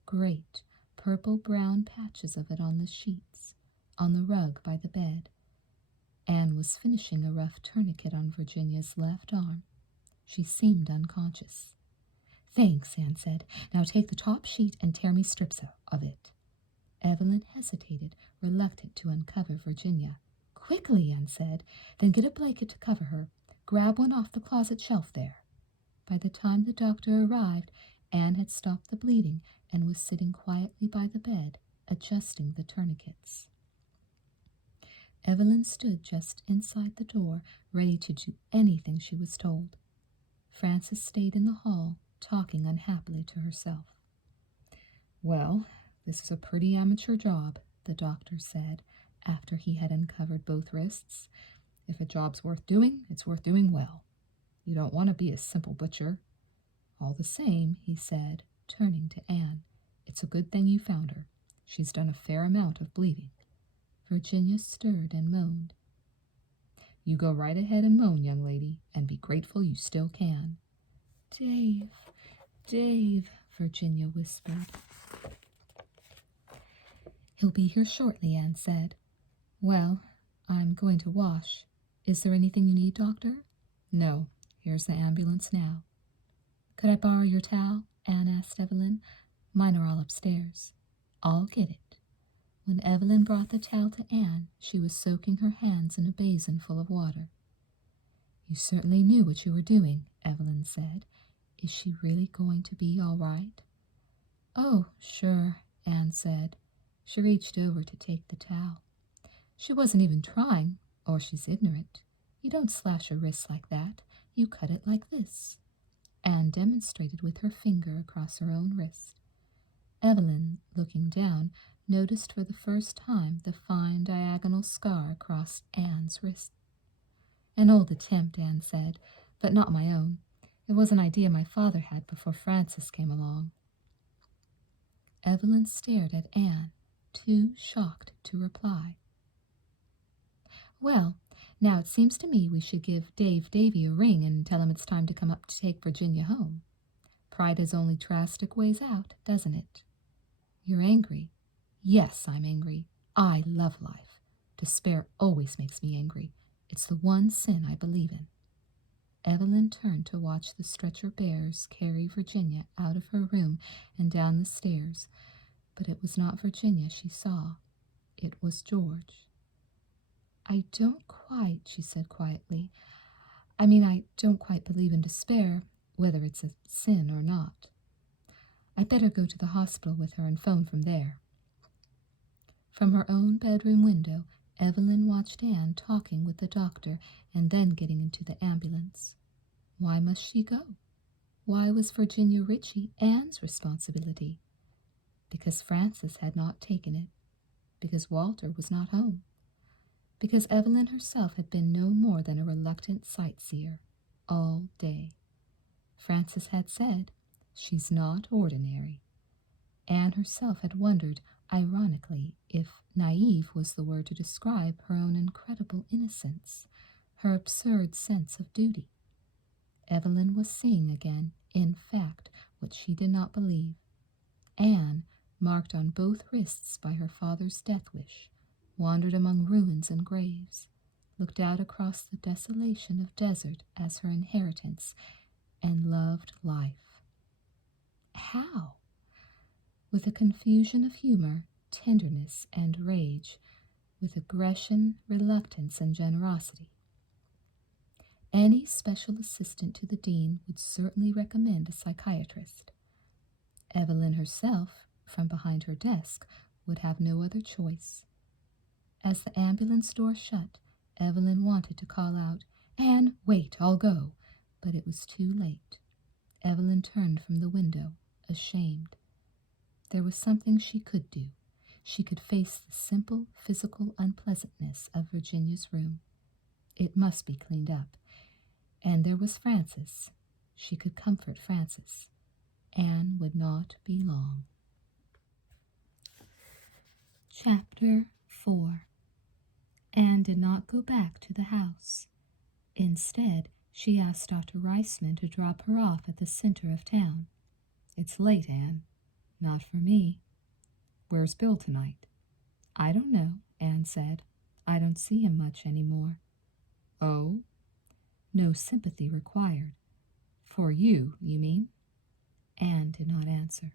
Great, purple-brown patches of it on the sheets, on the rug by the bed. Anne was finishing a rough tourniquet on Virginia's left arm. She seemed unconscious. Thanks, Anne said. Now take the top sheet and tear me strips of it. Evelyn hesitated, reluctant to uncover Virginia. Quickly, Anne said. Then get a blanket to cover her. Grab one off the closet shelf there. By the time the doctor arrived, Anne had stopped the bleeding and was sitting quietly by the bed, adjusting the tourniquets. Evelyn stood just inside the door, ready to do anything she was told. Frances stayed in the hall, talking unhappily to herself. Well, this is a pretty amateur job, the doctor said, after he had uncovered both wrists. If a job's worth doing, it's worth doing well. You don't want to be a simple butcher. All the same, he said, turning to Anne, it's a good thing you found her. She's done a fair amount of bleeding. Virginia stirred and moaned. You go right ahead and moan, young lady, and be grateful you still can. Dave, Dave, Virginia whispered. He'll be here shortly, Anne said. Well, I'm going to wash. Is there anything you need, Doctor? No. Here's the ambulance now. Could I borrow your towel? Anne asked Evelyn. Mine are all upstairs. I'll get it. When Evelyn brought the towel to Anne, she was soaking her hands in a basin full of water. You certainly knew what you were doing, Evelyn said. Is she really going to be all right? Oh, sure, Anne said. She reached over to take the towel. She wasn't even trying, or she's ignorant. You don't slash a wrist like that. You cut it like this. Anne demonstrated with her finger across her own wrist. Evelyn, looking down, noticed for the first time the fine diagonal scar across Anne's wrist. An old attempt, Anne said, but not my own. It was an idea my father had before Frances came along. Evelyn stared at Anne, too shocked to reply. Well, now it seems to me we should give Dave Davy a ring and tell him it's time to come up to take Virginia home. Pride has only drastic ways out, doesn't it? You're angry. Yes, I'm angry. I love life. Despair always makes me angry. It's the one sin I believe in. Evelyn turned to watch the stretcher bearers carry Virginia out of her room and down the stairs, but it was not Virginia she saw. It was George. I don't quite, she said quietly. I don't quite believe in despair, whether it's a sin or not. I'd better go to the hospital with her and phone from there. From her own bedroom window, Evelyn watched Anne talking with the doctor and then getting into the ambulance. Why must she go? Why was Virginia Ritchie Anne's responsibility? because Frances had not taken it, because Walter was not home, because Evelyn herself had been no more than a reluctant sightseer all day. Frances had said, "She's not ordinary." Anne herself had wondered, ironically, if naive was the word to describe her own incredible innocence, her absurd sense of duty. Evelyn was seeing again, in fact, what she did not believe. Anne, marked on both wrists by her father's death wish, wandered among ruins and graves, looked out across the desolation of desert as her inheritance, and loved life. How? With a confusion of humor, tenderness, and rage, with aggression, reluctance, and generosity. Any special assistant to the dean would certainly recommend a psychiatrist. Evelyn herself, from behind her desk, would have no other choice. As the ambulance door shut, Evelyn wanted to call out, "Anne, wait, I'll go," but it was too late. Evelyn turned from the window, ashamed. There was something she could do. She could face the simple physical unpleasantness of Virginia's room. It must be cleaned up. And there was Frances. She could comfort Frances. Anne would not be long. Chapter 4. Anne did not go back to the house. Instead, she asked Dr. Reisman to drop her off at the center of town. "It's late, Anne." "Not for me." "Where's Bill tonight?" "I don't know," Anne said. "I don't see him much anymore." "Oh?" "No sympathy required." "For you, you mean?" Anne did not answer.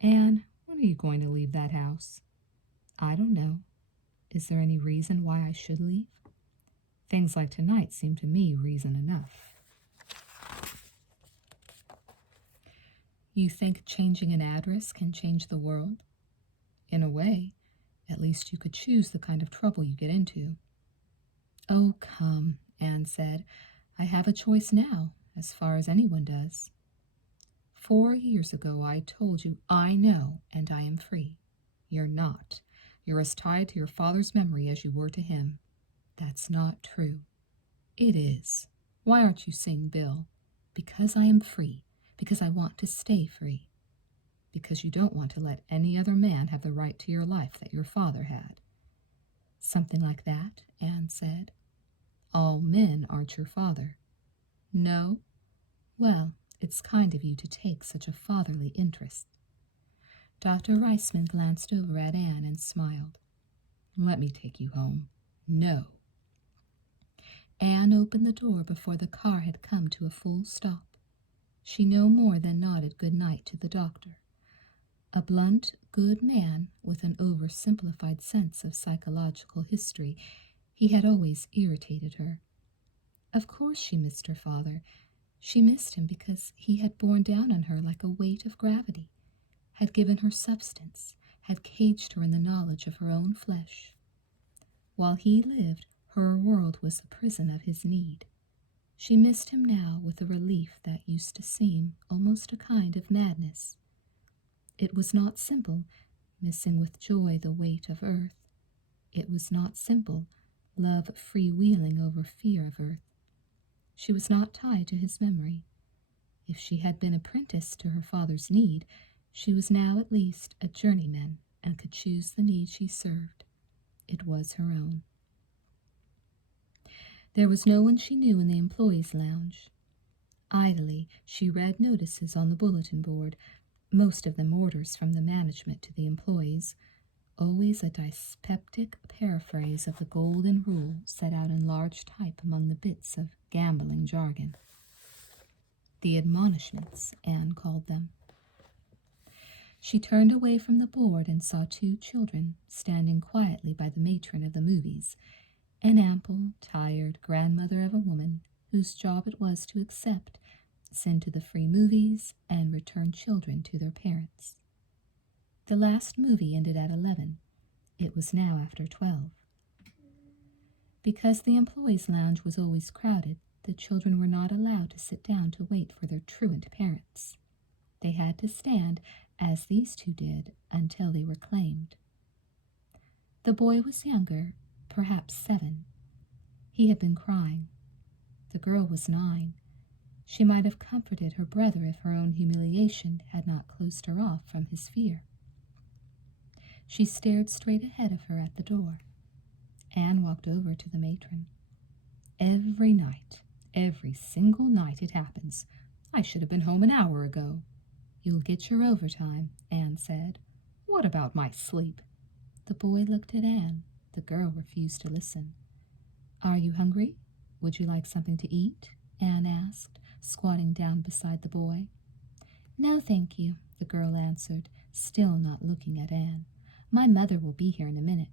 "Anne, when are you going to leave that house?" "I don't know. Is there any reason why I should leave?" "Things like tonight seem to me reason enough." "You think changing an address can change the world?" "In a way. At least you could choose the kind of trouble you get into." "Oh, come," Anne said. "I have a choice now, as far as anyone does." 4 years ago I told you I know and I am free. You're not. You're as tied to your father's memory as you were to him. That's not true." "It is. Why aren't you seeing Bill?" "Because I am free. Because I want to stay free." "Because you don't want to let any other man have the right to your life that your father had." "Something like that," Anne said. "All men aren't your father." "No? Well, it's kind of you to take such a fatherly interest." Dr. Reisman glanced over at Anne and smiled. "Let me take you home." "No." Anne opened the door before the car had come to a full stop. She no more than nodded good night to the doctor. A blunt, good man with an oversimplified sense of psychological history, he had always irritated her. Of course she missed her father. She missed him because he had borne down on her like a weight of gravity, had given her substance, had caged her in the knowledge of her own flesh. While he lived, her world was the prison of his need. She missed him now with a relief that used to seem almost a kind of madness. It was not simple, missing with joy the weight of earth. It was not simple, love freewheeling over fear of earth. She was not tied to his memory. If she had been apprenticed to her father's need, she was now at least a journeyman and could choose the need she served. It was her own. There was no one she knew in the employees' lounge. Idly, she read notices on the bulletin board, most of them orders from the management to the employees, always a dyspeptic paraphrase of the golden rule set out in large type among the bits of gambling jargon. The admonishments, Anne called them. She turned away from the board and saw 2 children standing quietly by the matron of the movies, an ample, tired grandmother of a woman whose job it was to accept, send to the free movies, and return children to their parents. The last movie ended at 11. It was now after 12. Because the employees' lounge was always crowded, the children were not allowed to sit down to wait for their truant parents. They had to stand, as these two did until they were claimed. The boy was younger, perhaps 7. He had been crying. The girl was 9. She might have comforted her brother if her own humiliation had not closed her off from his fear. She stared straight ahead of her at the door. Anne walked over to the matron. "Every night, every single night it happens. I should have been home an hour ago." "You'll get your overtime," Anne said. "What about my sleep?" The boy looked at Anne. The girl refused to listen. "Are you hungry? Would you like something to eat?" Anne asked, squatting down beside the boy. "No, thank you," the girl answered, still not looking at Anne. "My mother will be here in a minute."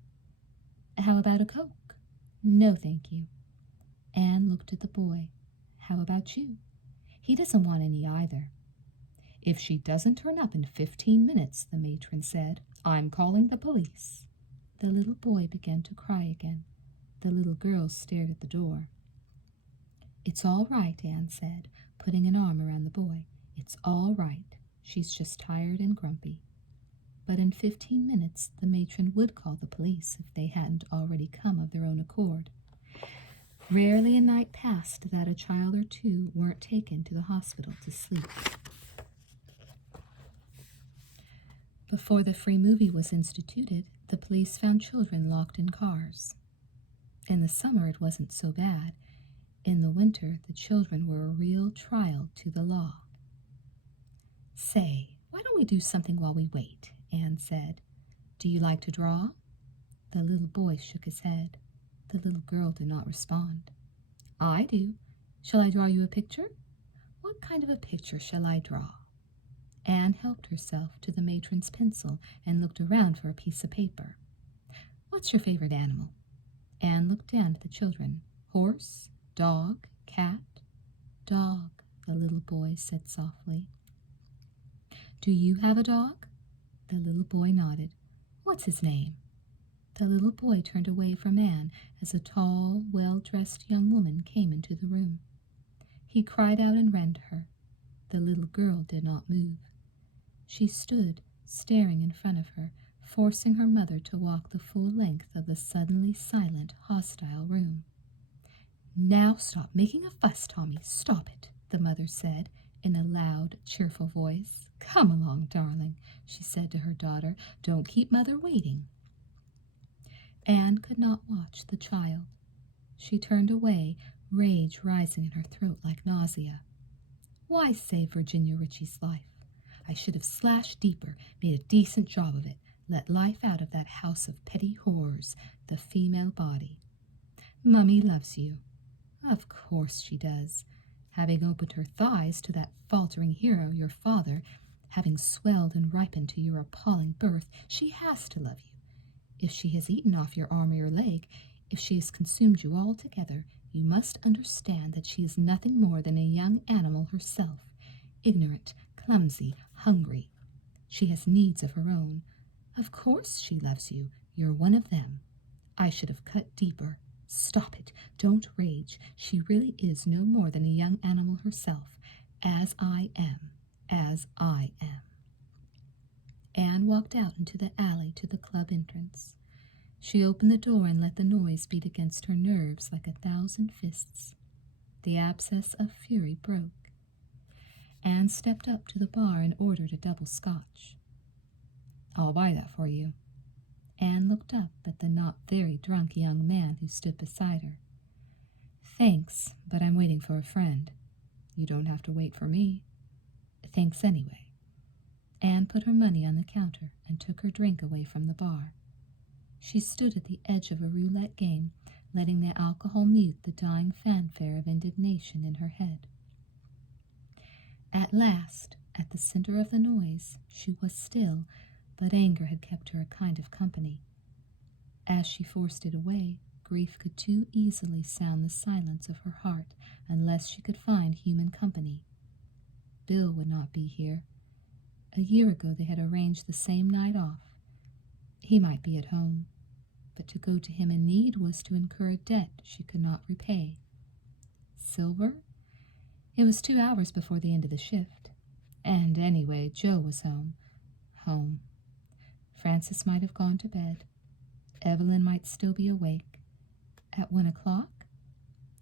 "How about a Coke?" "No, thank you." Anne looked at the boy. "How about you?" "He doesn't want any either." "If she doesn't turn up in 15 minutes, the matron said, "I'm calling the police." The little boy began to cry again. The little girl stared at the door. "It's all right," Anne said, putting an arm around the boy. "It's all right. She's just tired and grumpy." But in 15 minutes, the matron would call the police if they hadn't already come of their own accord. Rarely a night passed that a child or two weren't taken to the hospital to sleep. Before the free movie was instituted, the police found children locked in cars. In the summer, it wasn't so bad. In the winter, the children were a real trial to the law. "Say, why don't we do something while we wait?" Anne said. "Do you like to draw?" The little boy shook his head. The little girl did not respond. "I do. Shall I draw you a picture?" "What kind of a picture shall I draw?" Anne helped herself to the matron's pencil and looked around for a piece of paper. "What's your favorite animal?" Anne looked down at the children. "Horse, dog, cat?" "Dog," the little boy said softly. "Do you have a dog?" The little boy nodded. "What's his name?" The little boy turned away from Anne as a tall, well-dressed young woman came into the room. He cried out and ran to her. The little girl did not move. She stood, staring in front of her, forcing her mother to walk the full length of the suddenly silent, hostile room. "Now stop making a fuss, Tommy. Stop it," the mother said in a loud, cheerful voice. "Come along, darling," she said to her daughter. "Don't keep Mother waiting." Anne could not watch the child. She turned away, rage rising in her throat like nausea. Why save Virginia Ritchie's life? I should have slashed deeper, made a decent job of it, let life out of that house of petty horrors, the female body. Mummy loves you. Of course she does. Having opened her thighs to that faltering hero, your father, having swelled and ripened to your appalling birth, she has to love you. If she has eaten off your arm or your leg, if she has consumed you altogether, you must understand that she is nothing more than a young animal herself, ignorant, clumsy, hungry. She has needs of her own. Of course she loves you. You're one of them. I should have cut deeper. Stop it. Don't rage. She really is no more than a young animal herself, as I am, as I am. Anne walked out into the alley to the club entrance. She opened the door and let the noise beat against her nerves like 1,000 fists. The abscess of fury broke. Anne stepped up to the bar and ordered a double scotch. "I'll buy that for you." Anne looked up at the not very drunk young man who stood beside her. "Thanks, but I'm waiting for a friend." "You don't have to wait for me." "Thanks anyway." Anne put her money on the counter and took her drink away from the bar. She stood at the edge of a roulette game, letting the alcohol mute the dying fanfare of indignation in her head. At last, at the center of the noise, she was still, but anger had kept her a kind of company. As she forced it away, grief could too easily sound the silence of her heart unless she could find human company. Bill would not be here. A year ago they had arranged the same night off. He might be at home, but to go to him in need was to incur a debt she could not repay. Silver? It was 2 hours before the end of the shift. And anyway, Joe was home. Home. Frances might have gone to bed. Evelyn might still be awake. At 1 o'clock,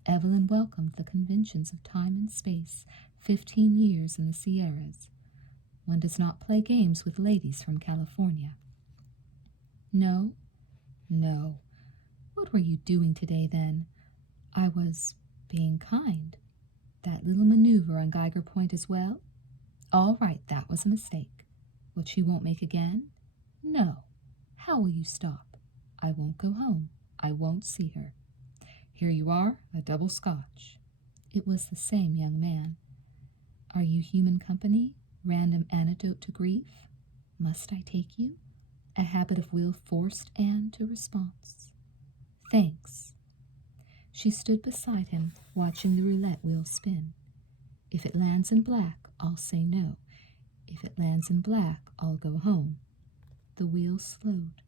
Evelyn welcomed the conventions of time and space, 15 years in the Sierras. One does not play games with ladies from California. No, no. What were you doing today, then? I was being kind. That little maneuver on Geiger Point as well? All right, that was a mistake. Which you won't make again? No. How will you stop? I won't go home. I won't see her. Here you are, a double scotch. It was the same young man. Are you human company? Random antidote to grief? Must I take you? A habit of will forced Anne to response. Thanks. She stood beside him, watching the roulette wheel spin. If it lands in black, I'll say no. If it lands in black, I'll go home. The wheel slowed.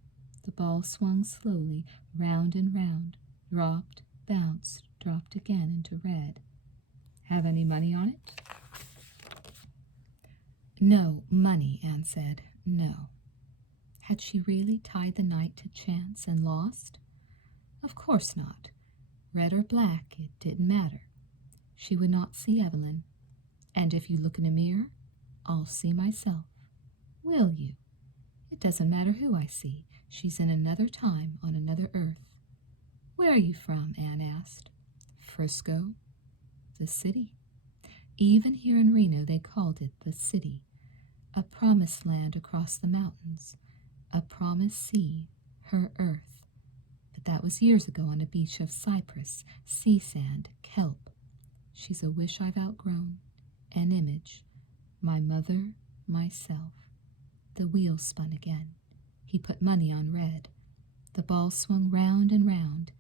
The ball swung slowly, round and round, dropped, bounced, dropped again into red. Have any money on it? No, money, Anne said. No. Had she really tied the knight to chance and lost? Of course not. Red or black, it didn't matter. She would not see Evelyn. And if you look in a mirror, I'll see myself. Will you? It doesn't matter who I see. She's in another time on another earth. Where are you from? Anne asked. Frisco. The city. Even here in Reno they called it the city. A promised land across the mountains. A promised sea, her earth. But that was years ago on a beach of cypress, sea sand, kelp. She's a wish I've outgrown. An image. My mother, myself. The wheel spun again. He put money on red. The ball swung round and round.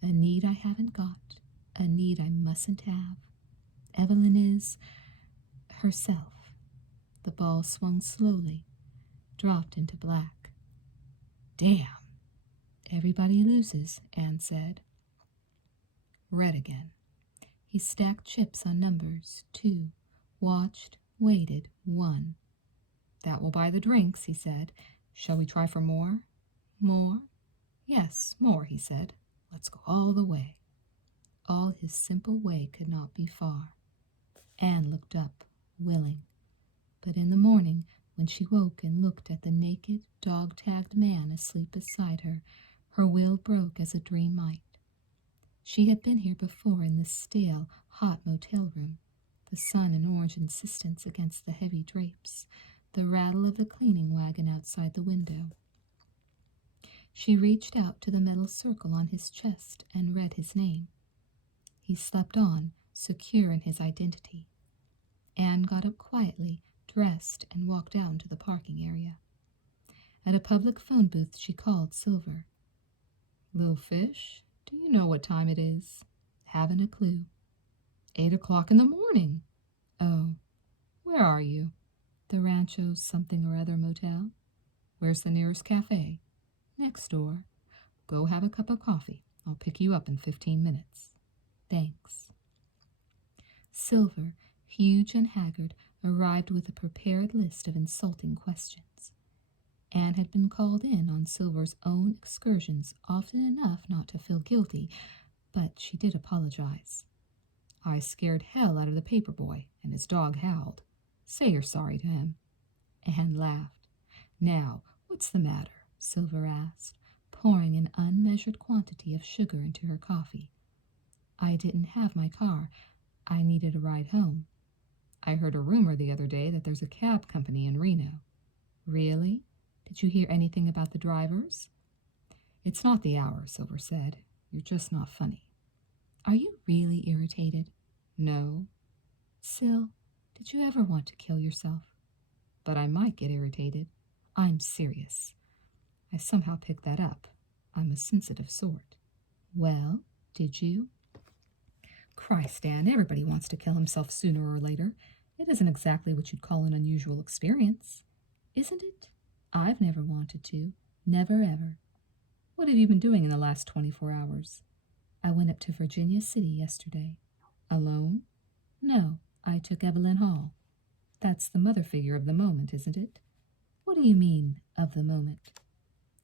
A need I haven't got. A need I mustn't have. Evelyn is herself. The ball swung slowly, dropped into black. Damn. Everybody loses, Anne said. Red again. He stacked chips on numbers. 2. Watched, waited, 1. That will buy the drinks, he said. Shall we try for more? More? Yes, more, he said. Let's go all the way. All his simple way could not be far. Anne looked up, willing. But in the morning, when she woke and looked at the naked, dog-tagged man asleep beside her, her will broke as a dream might. She had been here before in this stale, hot motel room, the sun and orange insistence against the heavy drapes, the rattle of the cleaning wagon outside the window. She reached out to the metal circle on his chest and read his name. He slept on, secure in his identity. Anne got up quietly, dressed, and walked out into the parking area. At a public phone booth she called Silver. Little fish, do you know what time it is? Haven't a clue. 8 o'clock in the morning. Oh, where are you? The Rancho something or other motel. Where's the nearest cafe? Next door. Go have a cup of coffee. I'll pick you up in 15 minutes. Thanks. Silver, huge and haggard, arrived with a prepared list of insulting questions. Anne had been called in on Silver's own excursions often enough not to feel guilty, but she did apologize. I scared hell out of the paper boy, and his dog howled. Say you're sorry to him. Anne laughed. Now, what's the matter? Silver asked, pouring an unmeasured quantity of sugar into her coffee. I didn't have my car. I needed a ride home. I heard a rumor the other day that there's a cab company in Reno. Really? Did you hear anything about the drivers? It's not the hour, Silver said. You're just not funny. Are you really irritated? No. Sil, did you ever want to kill yourself? But I might get irritated. I'm serious. I somehow picked that up. I'm a sensitive sort. Well, did you? Christ, Anne, everybody wants to kill himself sooner or later. It isn't exactly what you'd call an unusual experience. Isn't it? I've never wanted to. Never, ever. What have you been doing in the last 24 hours? I went up to Virginia City yesterday. Alone? No, I took Evelyn Hall. That's the mother figure of the moment, isn't it? What do you mean, of the moment?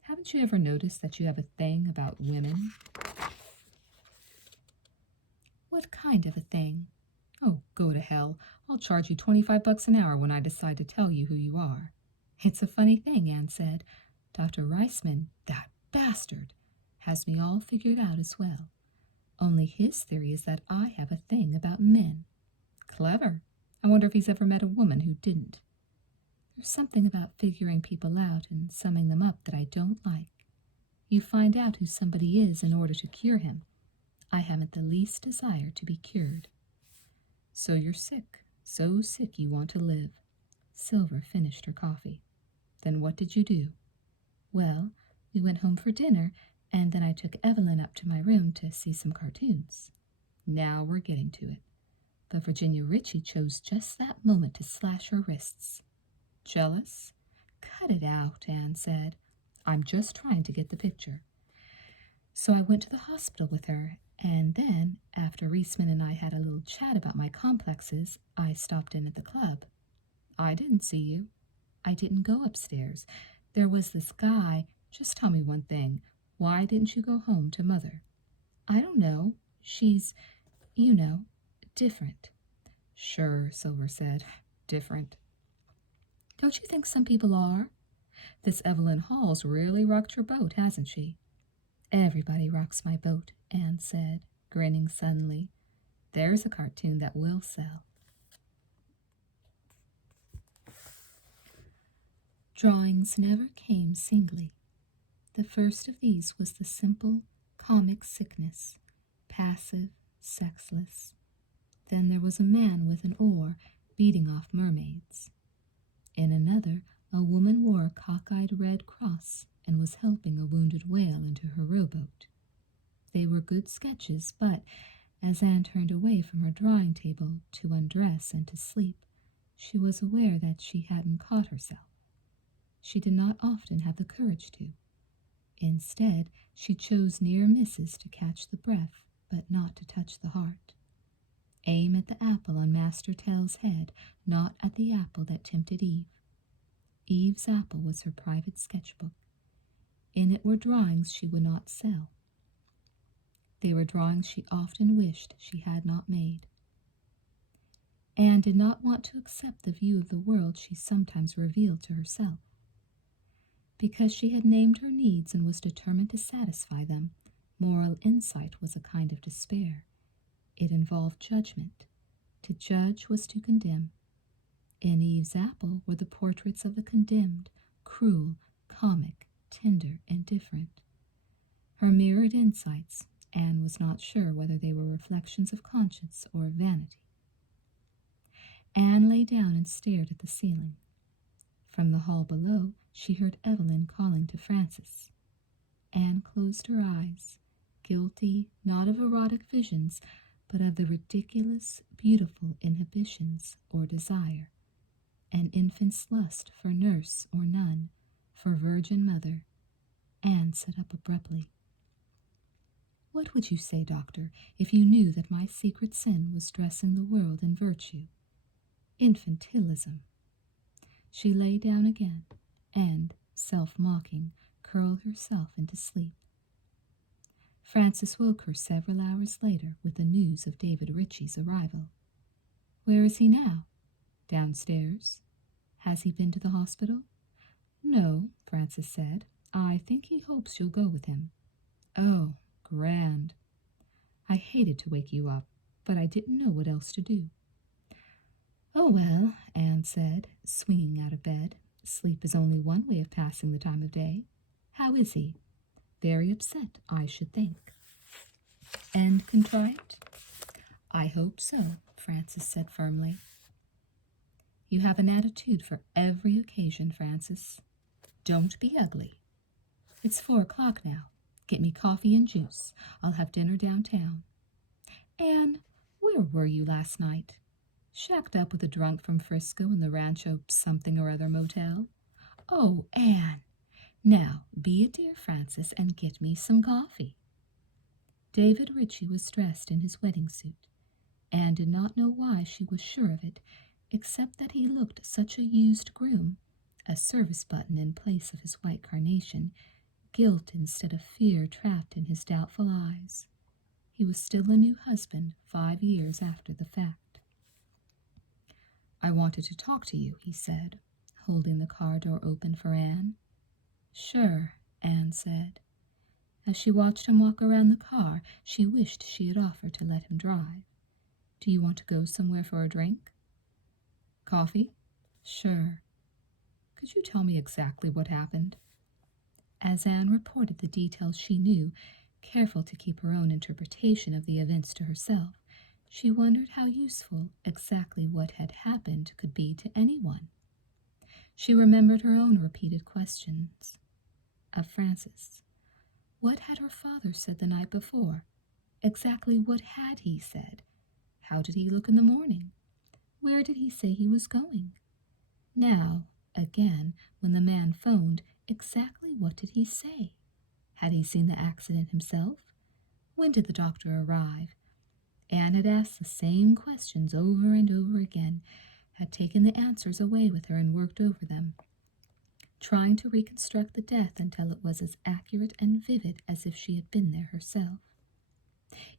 Haven't you ever noticed that you have a thing about women? What kind of a thing? Oh, go to hell. I'll charge you $25 an hour when I decide to tell you who you are. It's a funny thing, Anne said. Dr. Reisman, that bastard, has me all figured out as well. Only his theory is that I have a thing about men. Clever. I wonder if he's ever met a woman who didn't. There's something about figuring people out and summing them up that I don't like. You find out who somebody is in order to cure him. I haven't the least desire to be cured. So you're sick, so sick you want to live. Silver finished her coffee. Then what did you do? Well, we went home for dinner, and then I took Evelyn up to my room to see some cartoons. Now we're getting to it. But Virginia Ritchie chose just that moment to slash her wrists. Jealous? Cut it out, Anne said. I'm just trying to get the picture. So I went to the hospital with her, and then, after Reisman and I had a little chat about my complexes, I stopped in at the club. I didn't see you. I didn't go upstairs. There was this guy. Just tell me one thing. Why didn't you go home to Mother? I don't know. She's, different. Sure, Silver said. Different. Don't you think some people are? This Evelyn Hall's really rocked your boat, hasn't she? Everybody rocks my boat, Anne said, grinning suddenly. There's a cartoon that will sell. Drawings never came singly. The first of these was the simple, comic sickness, passive, sexless. Then there was a man with an oar beating off mermaids. In another, a woman wore a cockeyed red cross and was helping a wounded whale into her rowboat. They were good sketches, but as Anne turned away from her drawing table to undress and to sleep, she was aware that she hadn't caught herself. She did not often have the courage to. Instead, she chose near misses to catch the breath, but not to touch the heart. Aim at the apple on Master Tell's head, not at the apple that tempted Eve. Eve's apple was her private sketchbook. In it were drawings she would not sell. They were drawings she often wished she had not made. Anne did not want to accept the view of the world she sometimes revealed to herself. Because she had named her needs and was determined to satisfy them, moral insight was a kind of despair. It involved judgment. To judge was to condemn. In Eve's apple were the portraits of the condemned, cruel, comic, tender, and different. Her mirrored insights, Anne was not sure whether they were reflections of conscience or of vanity. Anne lay down and stared at the ceiling. From the hall below, she heard Evelyn calling to Frances. Anne closed her eyes, guilty not of erotic visions, but of the ridiculous, beautiful inhibitions or desire, an infant's lust for nurse or nun, for virgin mother. Anne sat up abruptly. What would you say, doctor, if you knew that my secret sin was dressing the world in virtue? Infantilism. She lay down again, and, self-mocking, curled herself into sleep. Frances woke her several hours later with the news of David Ritchie's arrival. Where is he now? Downstairs. Has he been to the hospital? No, Frances said. I think he hopes you'll go with him. Oh, grand. I hated to wake you up, but I didn't know what else to do. Oh, well, Anne said, swinging out of bed. Sleep is only one way of passing the time of day. How is he? Very upset, I should think. And contrite? I hope so, Frances said firmly. You have an attitude for every occasion, Frances. Don't be ugly. It's 4:00 now. Get me coffee and juice. I'll have dinner downtown. Anne, where were you last night? Shacked up with a drunk from Frisco in the Rancho something or other motel? Oh, Anne. Now, be a dear, Frances, and get me some coffee. David Ritchie was dressed in his wedding suit. Anne did not know why she was sure of it, except that he looked such a used groom, a service button in place of his white carnation, guilt instead of fear trapped in his doubtful eyes. He was still a new husband 5 years after the fact. "I wanted to talk to you," he said, holding the car door open for Anne. "Sure," Anne said. As she watched him walk around the car, she wished she had offered to let him drive. "Do you want to go somewhere for a drink?" "Coffee?" "Sure." "Could you tell me exactly what happened?" As Anne reported the details she knew, careful to keep her own interpretation of the events to herself, she wondered how useful exactly what had happened could be to anyone. She remembered her own repeated questions of Francis. What had her father said the night before? Exactly what had he said? How did he look in the morning? Where did he say he was going? Now, again, when the man phoned, exactly what did he say? Had he seen the accident himself? When did the doctor arrive? Anne had asked the same questions over and over again, had taken the answers away with her and worked over them, trying to reconstruct the death until it was as accurate and vivid as if she had been there herself.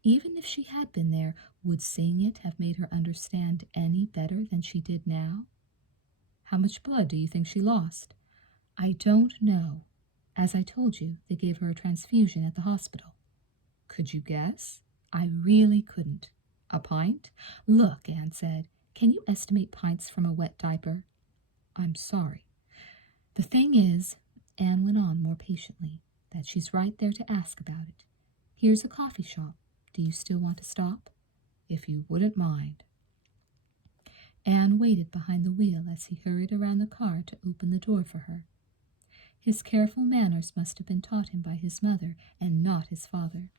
Even if she had been there, would seeing it have made her understand any better than she did now? "How much blood do you think she lost?" "I don't know. As I told you, they gave her a transfusion at the hospital." "Could you guess?" "I really couldn't." "A pint?" "Look," Anne said, "can you estimate pints from a wet diaper?" "I'm sorry." "The thing is," Anne went on more patiently, "that she's right there to ask about it. Here's a coffee shop. Do you still want to stop?" "If you wouldn't mind." Anne waited behind the wheel as he hurried around the car to open the door for her. His careful manners must have been taught him by his mother and not his father.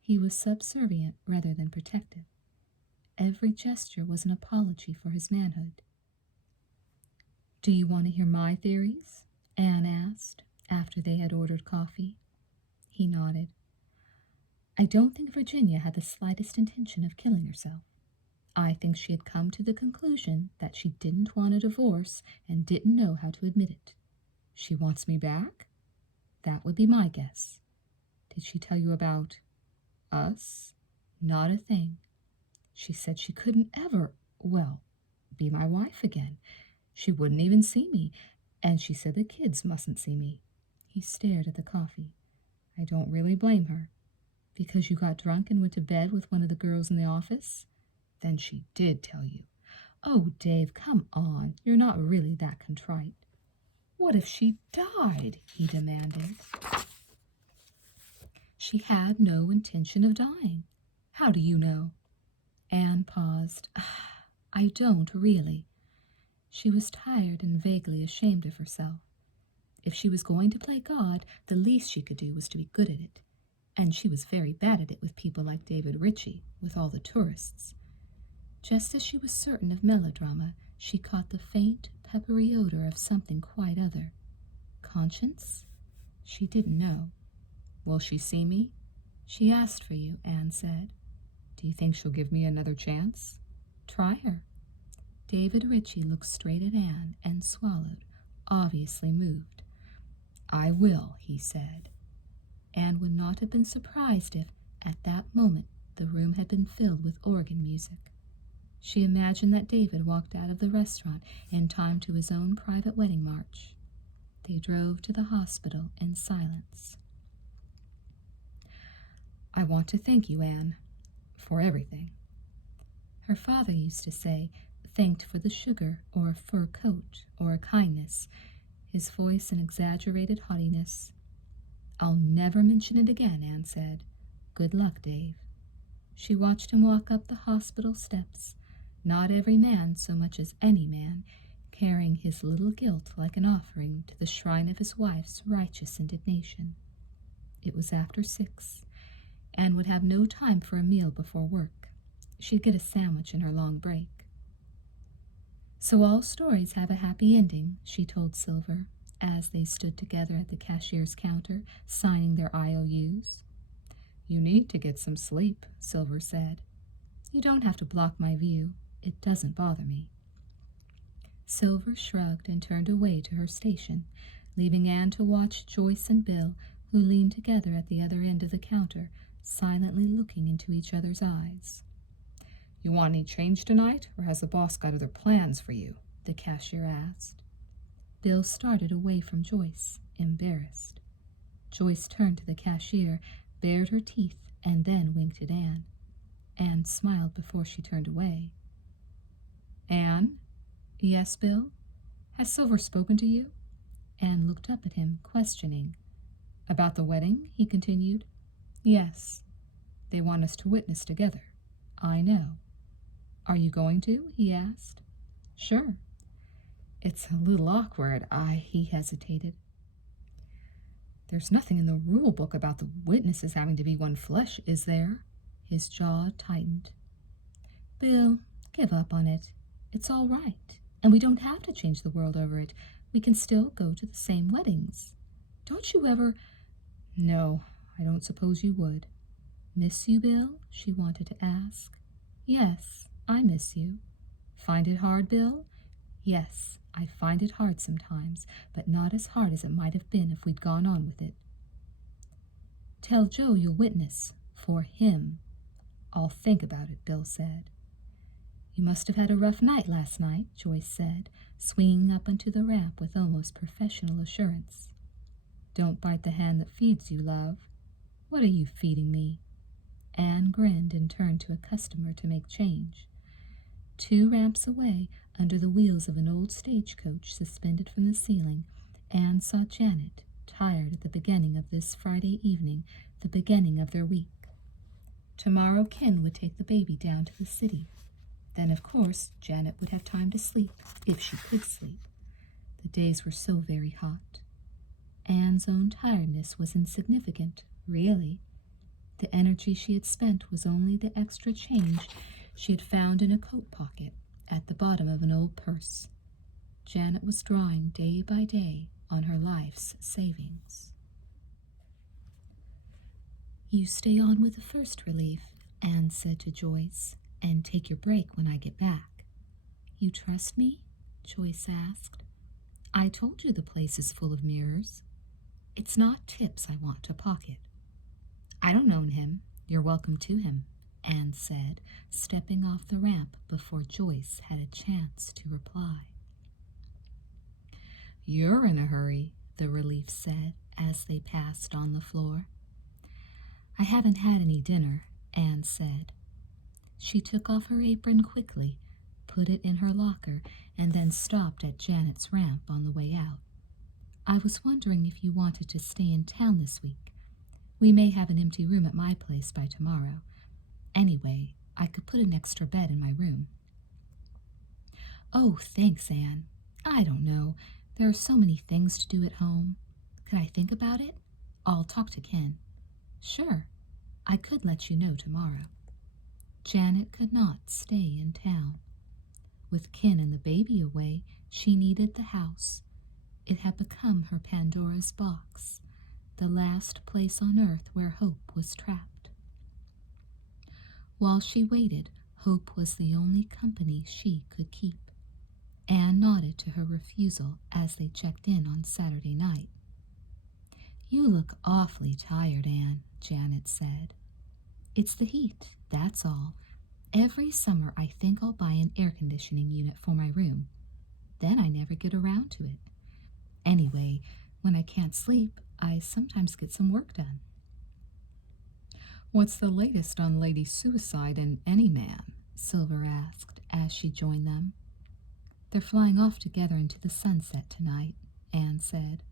He was subservient rather than protective. Every gesture was an apology for his manhood. "Do you want to hear my theories?" Anne asked, after they had ordered coffee. He nodded. "I don't think Virginia had the slightest intention of killing herself. I think she had come to the conclusion that she didn't want a divorce and didn't know how to admit it. She wants me back? That would be my guess. Did she tell you about us?" "Not a thing. She said she couldn't ever, well, be my wife again. She wouldn't even see me, and she said the kids mustn't see me." He stared at the coffee. "I don't really blame her." "Because you got drunk and went to bed with one of the girls in the office?" "Then she did tell you." "Oh, Dave, come on. You're not really that contrite." "What if she died?" he demanded. "She had no intention of dying." "How do you know?" Anne paused. "I don't really." She was tired and vaguely ashamed of herself. If she was going to play God, the least she could do was to be good at it. And she was very bad at it with people like David Ritchie, with all the tourists. Just as she was certain of melodrama, she caught the faint, peppery odor of something quite other. Conscience? She didn't know. "Will she see me?" "She asked for you," Anne said. "Do you think she'll give me another chance?" "Try her." David Ritchie looked straight at Anne and swallowed, obviously moved. "I will," he said. Anne would not have been surprised if, at that moment, the room had been filled with organ music. She imagined that David walked out of the restaurant in time to his own private wedding march. They drove to the hospital in silence. "I want to thank you, Anne, for everything." Her father used to say, "Thanked for the sugar, or a fur coat, or a kindness," his voice an exaggerated haughtiness. "I'll never mention it again," Anne said. "Good luck, Dave." She watched him walk up the hospital steps, not every man so much as any man, carrying his little guilt like an offering to the shrine of his wife's righteous indignation. It was after 6. Anne would have no time for a meal before work. She'd get a sandwich in her long break. "So all stories have a happy ending," she told Silver, as they stood together at the cashier's counter, signing their IOUs. "You need to get some sleep," Silver said. "You don't have to block my view. It doesn't bother me." Silver shrugged and turned away to her station, leaving Anne to watch Joyce and Bill, who leaned together at the other end of the counter, silently looking into each other's eyes. "You want any change tonight, or has the boss got other plans for you?" the cashier asked. Bill started away from Joyce, embarrassed. Joyce turned to the cashier, bared her teeth, and then winked at Anne. Anne smiled before she turned away. "Anne?" "Yes, Bill?" "Has Silver spoken to you?" Anne looked up at him, questioning. "About the wedding?" he continued. "Yes. They want us to witness together." "I know." "Are you going to?" he asked. "Sure." "It's a little awkward. He hesitated. "There's nothing in the rule book about the witnesses having to be one flesh, is there?" His jaw tightened. "Bill, give up on it. It's all right. And we don't have to change the world over it. We can still go to the same weddings. Don't you ever—" "No, I don't suppose you would." "Miss you, Bill?" she wanted to ask. "Yes, I miss you." "Find it hard, Bill?" "Yes, I find it hard sometimes, but not as hard as it might have been if we'd gone on with it." "Tell Joe you'll witness. For him." "I'll think about it," Bill said. "You must have had a rough night last night," Joyce said, swinging up onto the ramp with almost professional assurance. "Don't bite the hand that feeds you, love." "What are you feeding me?" Anne grinned and turned to a customer to make change. 2 ramps away, under the wheels of an old stagecoach suspended from the ceiling, Anne saw Janet, tired at the beginning of this Friday evening, the beginning of their week. Tomorrow Ken would take the baby down to the city. Then, of course, Janet would have time to sleep, if she could sleep. The days were so very hot. Anne's own tiredness was insignificant, really. The energy she had spent was only the extra change she had found in a coat pocket at the bottom of an old purse. Janet was drawing day by day on her life's savings. "You stay on with the first relief," Anne said to Joyce, "and take your break when I get back." "You trust me?" Joyce asked. "I told you the place is full of mirrors. It's not tips I want to pocket." "I don't own him. You're welcome to him," Anne said, stepping off the ramp before Joyce had a chance to reply. "You're in a hurry," the relief said as they passed on the floor. "I haven't had any dinner," Anne said. She took off her apron quickly, put it in her locker, and then stopped at Janet's ramp on the way out. "I was wondering if you wanted to stay in town this week. We may have an empty room at my place by tomorrow. Anyway, I could put an extra bed in my room." "Oh, thanks, Anne. I don't know. There are so many things to do at home. Could I think about it? I'll talk to Ken." "Sure. I could let you know tomorrow." Janet could not stay in town. With Ken and the baby away, she needed the house. It had become her Pandora's box, the last place on earth where hope was trapped. While she waited, hope was the only company she could keep. Anne nodded to her refusal as they checked in on Saturday night. "You look awfully tired, Anne," Janet said. "It's the heat, that's all. Every summer I think I'll buy an air conditioning unit for my room. Then I never get around to it. Anyway, when I can't sleep, I sometimes get some work done." "What's the latest on Lady Suicide and Any Man?" Silver asked as she joined them. "They're flying off together into the sunset tonight," Anne said.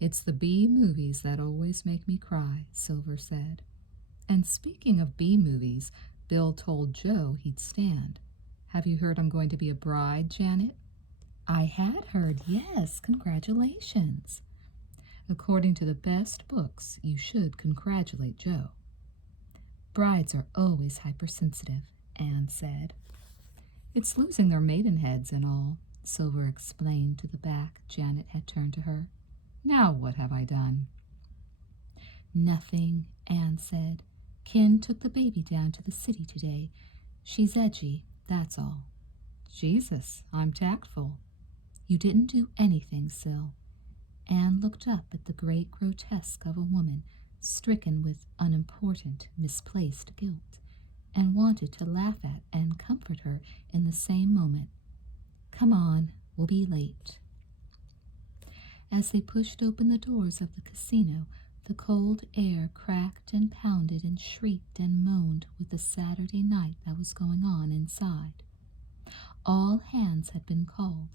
"It's the B movies that always make me cry," Silver said. "And speaking of B movies, Bill told Joe he'd stand. Have you heard I'm going to be a bride, Janet?" "I had heard, yes. Congratulations." "According to the best books, you should congratulate Joe." "Brides are always hypersensitive," Anne said. "It's losing their maidenheads and all," Silver explained to the back Janet had turned to her. "Now what have I done?" "Nothing," Anne said. "Ken took the baby down to the city today. She's edgy, that's all." Jesus, I'm tactful. You didn't do anything, Syl. Anne looked up at the great grotesque of a woman stricken with unimportant, misplaced guilt, and wanted to laugh at and comfort her in the same moment. Come on, we'll be late. As they pushed open the doors of the casino, the cold air cracked and pounded and shrieked and moaned with the Saturday night that was going on inside. All hands had been called,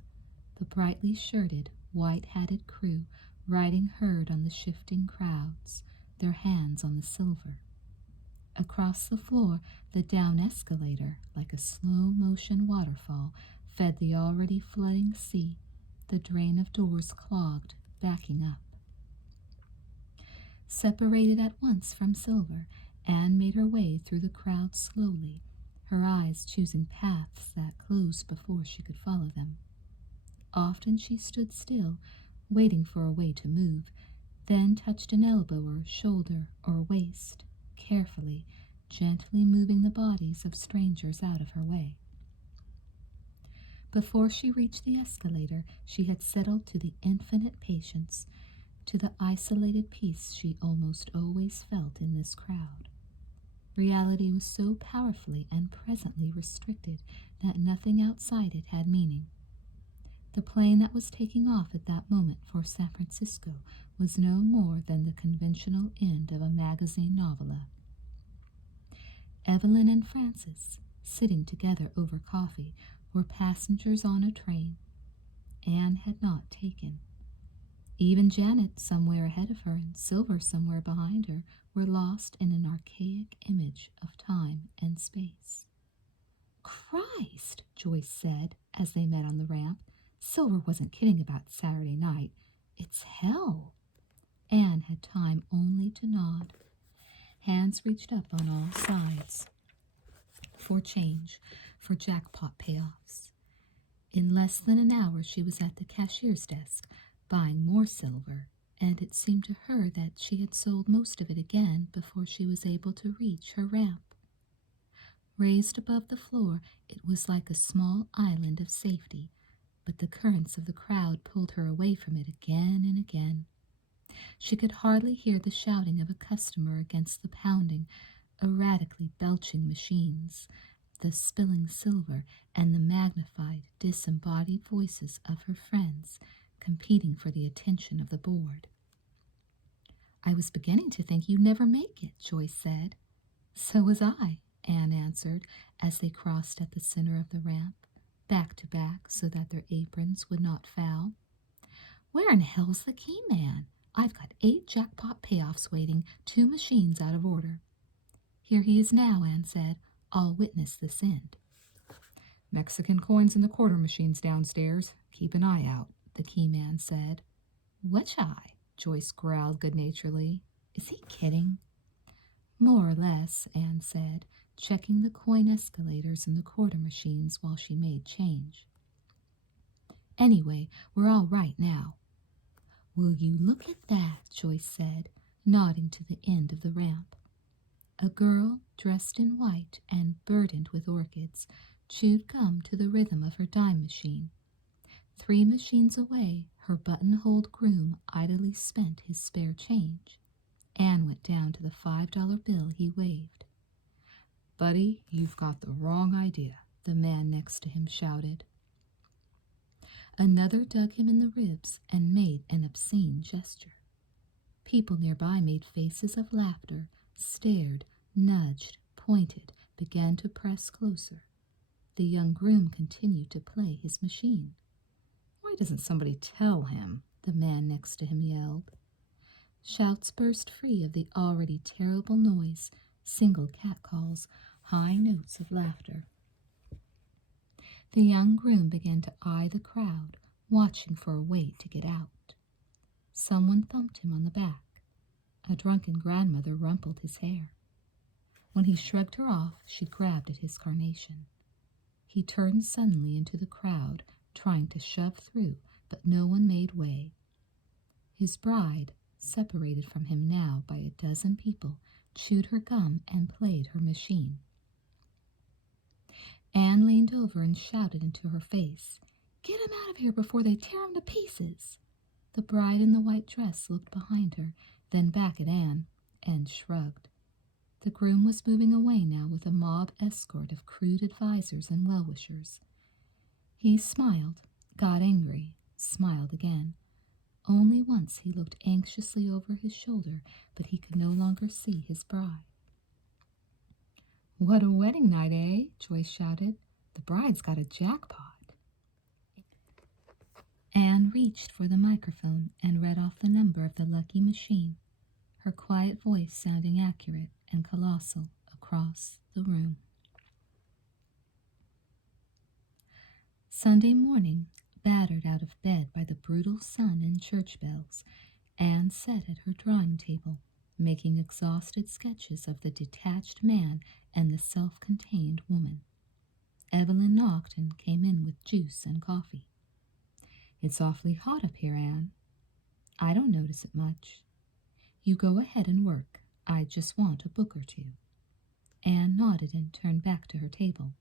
the brightly shirted, white-hatted crew riding herd on the shifting crowds, their hands on the silver. Across the floor, the down escalator, like a slow-motion waterfall, fed the already flooding sea, the drain of doors clogged, backing up. Separated at once from Silver, Anne made her way through the crowd slowly, her eyes choosing paths that closed before she could follow them. Often she stood still, waiting for a way to move, then touched an elbow or shoulder or waist, carefully, gently moving the bodies of strangers out of her way. Before she reached the escalator, she had settled to the infinite patience, to the isolated peace she almost always felt in this crowd. Reality was so powerfully and presently restricted that nothing outside it had meaning. The plane that was taking off at that moment for San Francisco was no more than the conventional end of a magazine novella. Evelyn and Frances, sitting together over coffee, were passengers on a train Anne had not taken. Even Janet, somewhere ahead of her, and Silver somewhere behind her, were lost in an archaic image of time and space. "Christ," Joyce said as they met on the ramp. "Silver wasn't kidding about Saturday night. It's hell." Anne had time only to nod. Hands reached up on all sides for change, for jackpot payoffs. In less than an hour she was at the cashier's desk, buying more silver, and it seemed to her that she had sold most of it again before she was able to reach her ramp. Raised above the floor, it was like a small island of safety, but the currents of the crowd pulled her away from it again and again. She could hardly hear the shouting of a customer against the pounding, erratically belching machines, the spilling silver, and the magnified, disembodied voices of her friends competing for the attention of the board. "I was beginning to think you'd never make it," Joyce said. "So was I," Anne answered as they crossed at the center of the ramp, back to back so that their aprons would not foul. "Where in hell's the key man? I've got 8 jackpot payoffs waiting, 2 machines out of order." "Here he is now," Anne said. "I'll witness this end." "Mexican coins in the quarter machines downstairs. Keep an eye out," the key man said. "Which eye?" Joyce growled good-naturedly. "Is he kidding?" "More or less," Anne said, checking the coin escalators and the quarter machines while she made change. "Anyway, we're all right now." "Will you look at that?" Joyce said, nodding to the end of the ramp. A girl, dressed in white and burdened with orchids, chewed gum to the rhythm of her dime machine. 3 machines away, her buttonholed groom idly spent his spare change. Anne went down to the $5 bill he waved. "Buddy, you've got the wrong idea," the man next to him shouted. Another dug him in the ribs and made an obscene gesture. People nearby made faces of laughter, stared, nudged, pointed, began to press closer. The young groom continued to play his machine. "Why doesn't somebody tell him?" the man next to him yelled. Shouts burst free of the already terrible noise, single catcalls, high notes of laughter. The young groom began to eye the crowd, watching for a way to get out. Someone thumped him on the back. A drunken grandmother rumpled his hair. When he shrugged her off, she grabbed at his carnation. He turned suddenly into the crowd, trying to shove through, but no one made way. His bride, separated from him now by a dozen people, chewed her gum and played her machine. Anne leaned over and shouted into her face, "Get him out of here before they tear him to pieces!" The bride in the white dress looked behind her, then back at Anne, and shrugged. The groom was moving away now with a mob escort of crude advisers and well-wishers. He smiled, got angry, smiled again. Only once he looked anxiously over his shoulder, but he could no longer see his bride. "What a wedding night, eh?" Joyce shouted. "The bride's got a jackpot." Anne reached for the microphone and read off the number of the lucky machine, her quiet voice sounding accurate and colossal across the room. Sunday morning, battered out of bed by the brutal sun and church bells, Anne sat at her drawing table, making exhausted sketches of the detached man and the self-contained woman. Evelyn knocked and came in with juice and coffee. "It's awfully hot up here, Anne." "I don't notice it much." "You go ahead and work. I just want a book or two." Anne nodded and turned back to her table.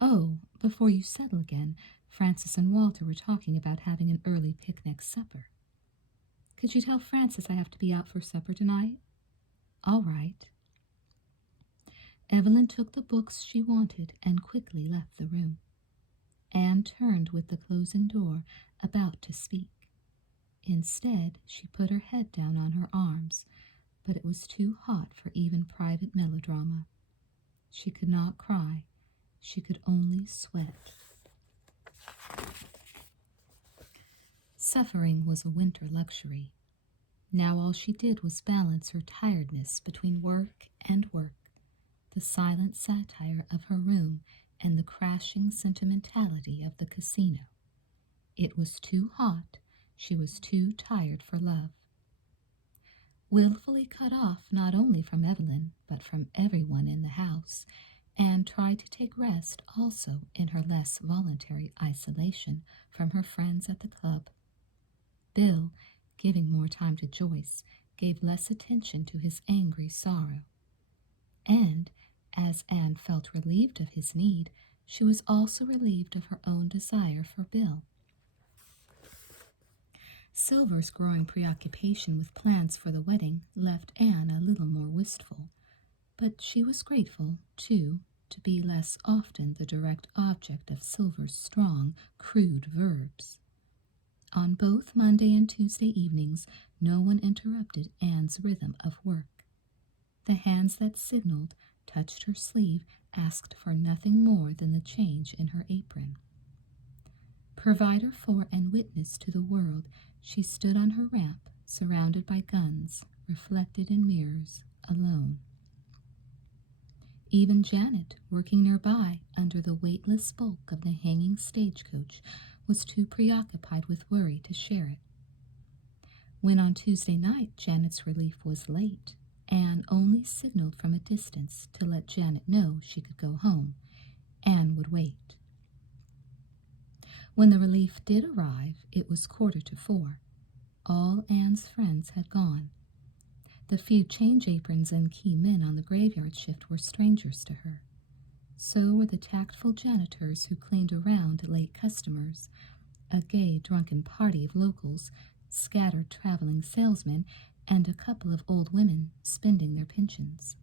"Oh, before you settle again, Francis and Walter were talking about having an early picnic supper." "Could you tell Francis I have to be out for supper tonight?" "All right." Evelyn took the books she wanted and quickly left the room. Anne turned with the closing door, about to speak. Instead, she put her head down on her arms, but it was too hot for even private melodrama. She could not cry. She could only sweat. Suffering was a winter luxury. Now all she did was balance her tiredness between work and work, the silent satire of her room and the crashing sentimentality of the casino. It was too hot. She was too tired for love. Willfully cut off not only from Evelyn, but from everyone in the house, Anne tried to take rest also in her less voluntary isolation from her friends at the club. Bill, giving more time to Joyce, gave less attention to his angry sorrow. And, as Anne felt relieved of his need, she was also relieved of her own desire for Bill. Silver's growing preoccupation with plans for the wedding left Anne a little more wistful, but she was grateful, too, to be less often the direct object of Silver's strong, crude verbs. On both Monday and Tuesday evenings, no one interrupted Anne's rhythm of work. The hands that signaled, touched her sleeve, asked for nothing more than the change in her apron. Provider for and witness to the world, she stood on her ramp, surrounded by guns, reflected in mirrors, alone. Even Janet, working nearby under the weightless bulk of the hanging stagecoach, was too preoccupied with worry to share it. When on Tuesday night Janet's relief was late, Anne only signaled from a distance to let Janet know she could go home. Anne would wait. When the relief did arrive, it was 4:45. All Anne's friends had gone. The few change aprons and key men on the graveyard shift were strangers to her. So were the tactful janitors who cleaned around late customers, a gay, drunken party of locals, scattered traveling salesmen, and a couple of old women spending their pensions.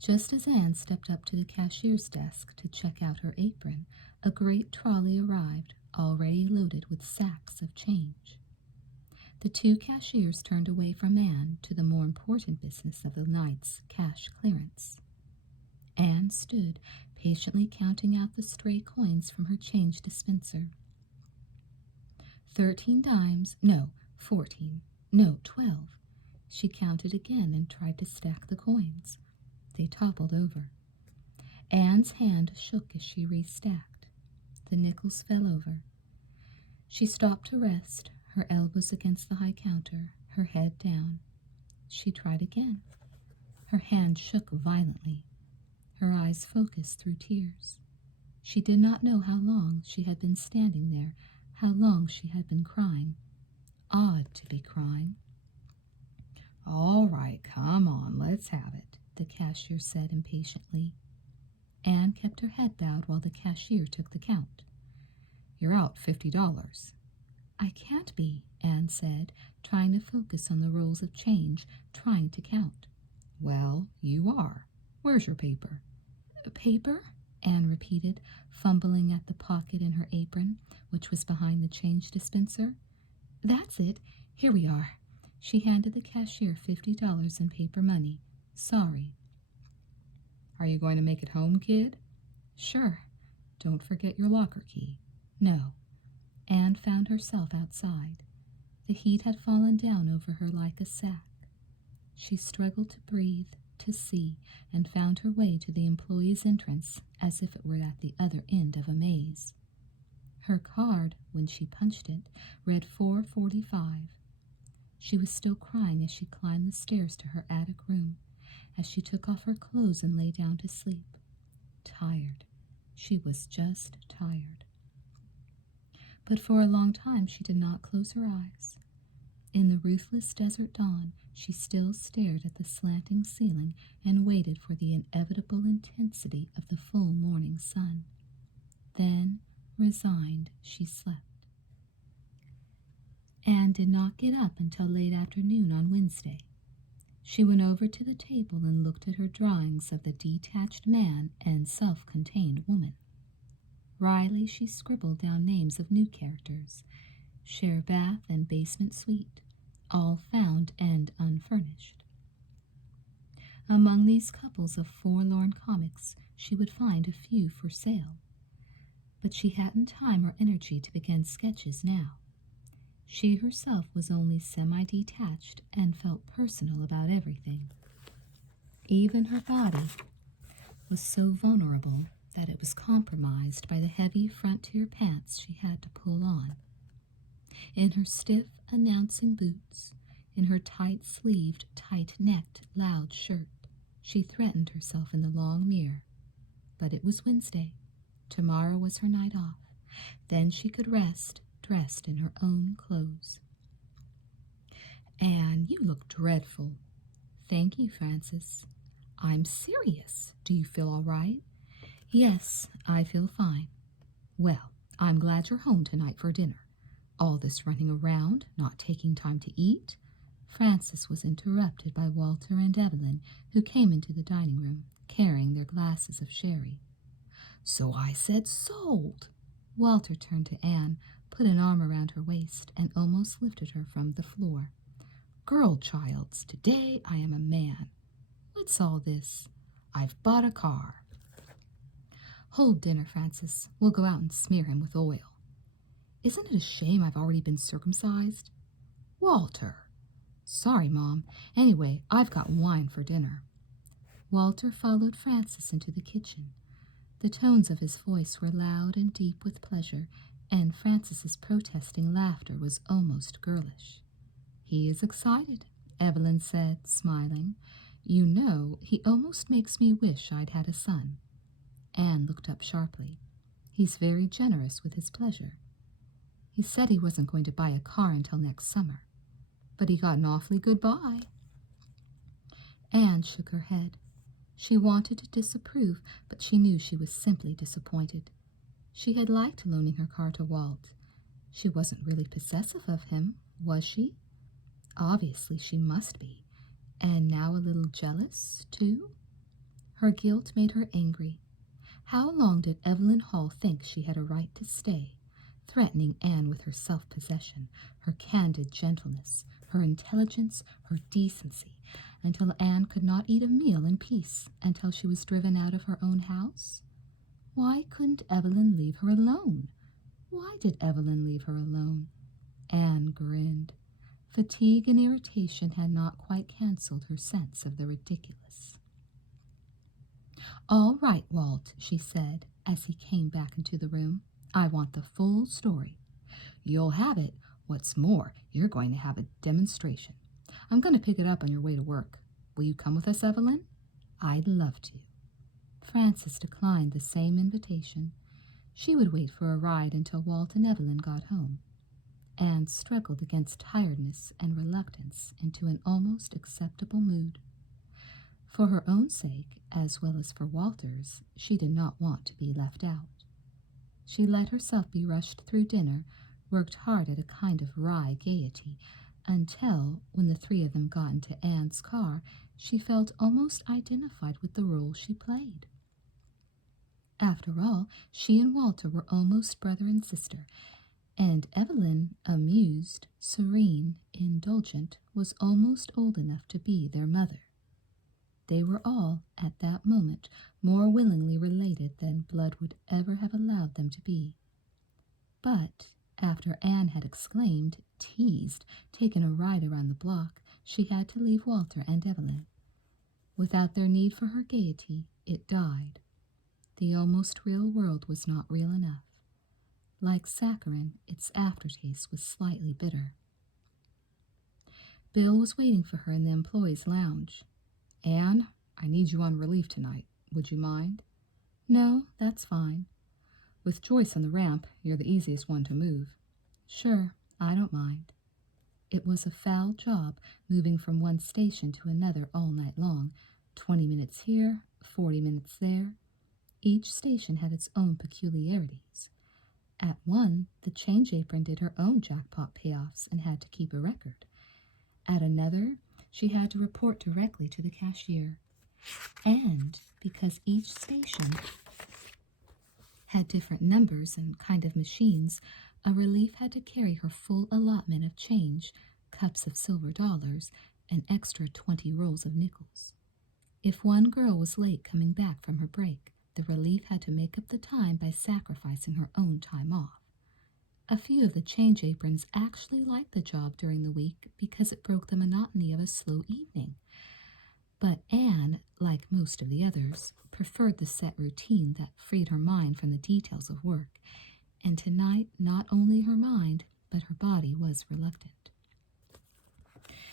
Just as Anne stepped up to the cashier's desk to check out her apron, a great trolley arrived, already loaded with sacks of change. The two cashiers turned away from Anne to the more important business of the night's cash clearance. Anne stood, patiently counting out the stray coins from her change dispenser. 13 dimes, no, 14, no, 12. She counted again and tried to stack the coins. They toppled over. Anne's hand shook as she restacked. The nickels fell over. She stopped to rest, her elbows against the high counter, her head down. She tried again. Her hand shook violently. Her eyes focused through tears. She did not know how long she had been standing there, how long she had been crying. Odd to be crying. "All right, come on, let's have it," the cashier said impatiently. Anne kept her head bowed while the cashier took the count. "You're out $50. I can't be, Anne said, trying to focus on the rolls of change, trying to count. "Well, you are. Where's your paper?" Paper? Anne repeated, fumbling at the pocket in her apron, which was behind the change dispenser. That's it. Here we are. She handed the cashier $50 in paper money. Sorry. "Are you going to make it home, kid?" Sure. "Don't forget your locker key." No. Anne found herself outside. The heat had fallen down over her like a sack. She struggled to breathe, to see, and found her way to the employee's entrance as if it were at the other end of a maze. Her card, when she punched it, read 4:45. She was still crying as she climbed the stairs to her attic room, as she took off her clothes and lay down to sleep. Tired. She was just tired. But for a long time she did not close her eyes. In the ruthless desert dawn, she still stared at the slanting ceiling and waited for the inevitable intensity of the full morning sun. Then, resigned, she slept. Anne did not get up until late afternoon on Wednesday. She went over to the table and looked at her drawings of the detached man and self-contained woman. Wryly, she scribbled down names of new characters, share bath and basement suite, all found and unfurnished. Among these couples of forlorn comics, she would find a few for sale. But she hadn't time or energy to begin sketches now. She herself was only semi-detached and felt personal about everything. Even her body was so vulnerable that it was compromised by the heavy frontier pants she had to pull on. In her stiff announcing boots, in her tight-sleeved, tight-necked, loud shirt, she threatened herself in the long mirror. But it was Wednesday. Tomorrow was her night off. Then she could rest, dressed in her own clothes. "Anne, you look dreadful." "Thank you, Frances." "I'm serious. Do you feel all right?" "Yes, I feel fine." "Well, I'm glad you're home tonight for dinner. All this running around, not taking time to eat." Frances was interrupted by Walter and Evelyn, who came into the dining room, carrying their glasses of sherry. "So I said sold." Walter turned to Anne, put an arm around her waist, and almost lifted her from the floor. "Girl childs, today I am a man. What's all this? I've bought a car." "Hold dinner, Frances. We'll go out and smear him with oil." "Isn't it a shame I've already been circumcised?" "Walter." "Sorry, Mom. Anyway, I've got wine for dinner." Walter followed Frances into the kitchen. The tones of his voice were loud and deep with pleasure, and Frances's protesting laughter was almost girlish. "He is excited," Evelyn said, smiling. "You know, he almost makes me wish I'd had a son." Anne looked up sharply. "He's very generous with his pleasure. He said he wasn't going to buy a car until next summer, but he got an awfully good buy." Anne shook her head. She wanted to disapprove, but she knew she was simply disappointed. She had liked loaning her car to Walt. She wasn't really possessive of him, was she? Obviously she must be. And now a little jealous, too? Her guilt made her angry. How long did Evelyn Hall think she had a right to stay, threatening Anne with her self-possession, her candid gentleness, her intelligence, her decency, until Anne could not eat a meal in peace, until she was driven out of her own house? Why couldn't Evelyn leave her alone? Why did Evelyn leave her alone? Anne grinned. Fatigue and irritation had not quite canceled her sense of the ridiculous. "All right, Walt," she said, as he came back into the room. "I want the full story." "You'll have it. What's more, you're going to have a demonstration. I'm going to pick it up on your way to work. Will you come with us, Evelyn?" "I'd love to." Frances declined the same invitation. She would wait for a ride until Walt and Evelyn got home. Anne struggled against tiredness and reluctance into an almost acceptable mood. For her own sake, as well as for Walter's, she did not want to be left out. She let herself be rushed through dinner, worked hard at a kind of wry gaiety, until, when the three of them got into Anne's car, she felt almost identified with the role she played. After all, she and Walter were almost brother and sister, and Evelyn, amused, serene, indulgent, was almost old enough to be their mother. They were all, at that moment, more willingly related than blood would ever have allowed them to be. But, after Anne had exclaimed, teased, taken a ride around the block, she had to leave Walter and Evelyn. Without their need for her gaiety, it died. The almost real world was not real enough. Like saccharin, its aftertaste was slightly bitter. Bill was waiting for her in the employees' lounge. "Anne, I need you on relief tonight. Would you mind?" "No, that's fine." "With Joyce on the ramp, you're the easiest one to move." "Sure, I don't mind." It was a foul job, moving from one station to another all night long, 20 minutes here, 40 minutes there. Each station had its own peculiarities. At one, the change apron did her own jackpot payoffs and had to keep a record. At another, she had to report directly to the cashier. And because each station had different numbers and kind of machines, a relief had to carry her full allotment of change, cups of silver dollars, an extra 20 rolls of nickels. If one girl was late coming back from her break, the relief had to make up the time by sacrificing her own time off. A few of the change aprons actually liked the job during the week because it broke the monotony of a slow evening. But Anne, like most of the others, preferred the set routine that freed her mind from the details of work, and tonight not only her mind, but her body was reluctant.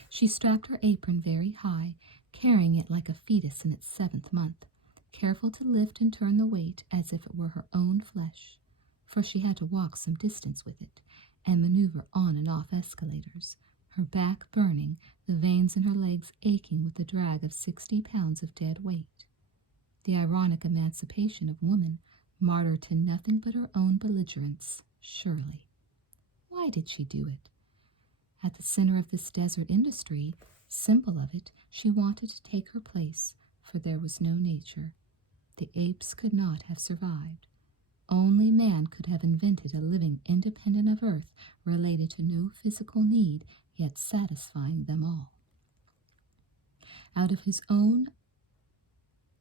She strapped her apron very high, carrying it like a fetus in its 7th month, careful to lift and turn the weight as if it were her own flesh, for she had to walk some distance with it, and maneuver on and off escalators, her back burning, the veins in her legs aching with the drag of 60 pounds of dead weight. The ironic emancipation of woman, martyred to nothing but her own belligerence, surely. Why did she do it? At the center of this desert industry, simple of it, she wanted to take her place, for there was no nature. The apes could not have survived. Only man could have invented a living independent of earth, related to no physical need, yet satisfying them all. Out of his own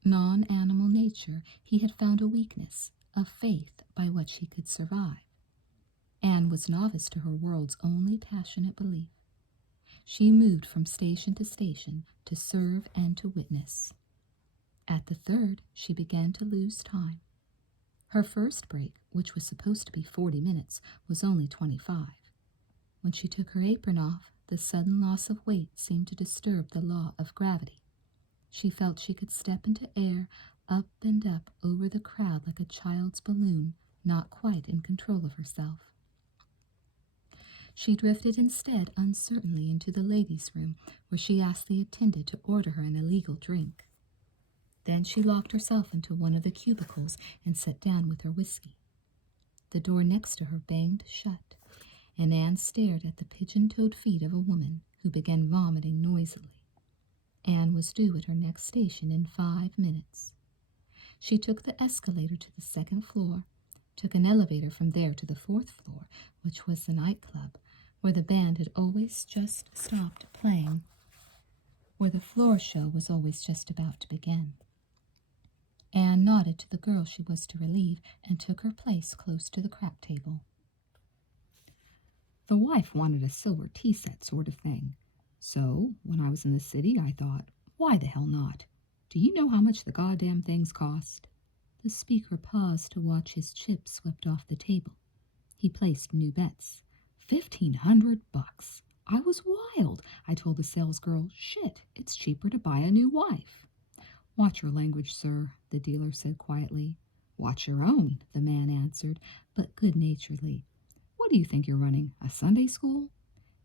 non-animal nature, he had found a weakness, a faith by which he could survive. Anne was novice to her world's only passionate belief. She moved from station to station to serve and to witness. At the 3rd, she began to lose time. Her first break, which was supposed to be 40 minutes, was only 25. When she took her apron off, the sudden loss of weight seemed to disturb the law of gravity. She felt she could step into air, up and up over the crowd like a child's balloon, not quite in control of herself. She drifted instead uncertainly into the ladies' room, where she asked the attendant to order her an illegal drink. Then she locked herself into one of the cubicles and sat down with her whiskey. The door next to her banged shut, and Anne stared at the pigeon-toed feet of a woman who began vomiting noisily. Anne was due at her next station in 5 minutes. She took the escalator to the 2nd floor, took an elevator from there to the 4th floor, which was the nightclub, where the band had always just stopped playing, where the floor show was always just about to begin. Anne nodded to the girl she was to relieve and took her place close to the crap table. The wife wanted a silver tea set sort of thing. So, when I was in the city, I thought, why the hell not? Do you know how much the goddamn things cost? The speaker paused to watch his chips swept off the table. He placed new bets. $1,500. I was wild. I told the salesgirl, shit, it's cheaper to buy a new wife. Watch your language, sir, the dealer said quietly. Watch your own, the man answered, but good-naturedly. What do you think you're running, a Sunday school?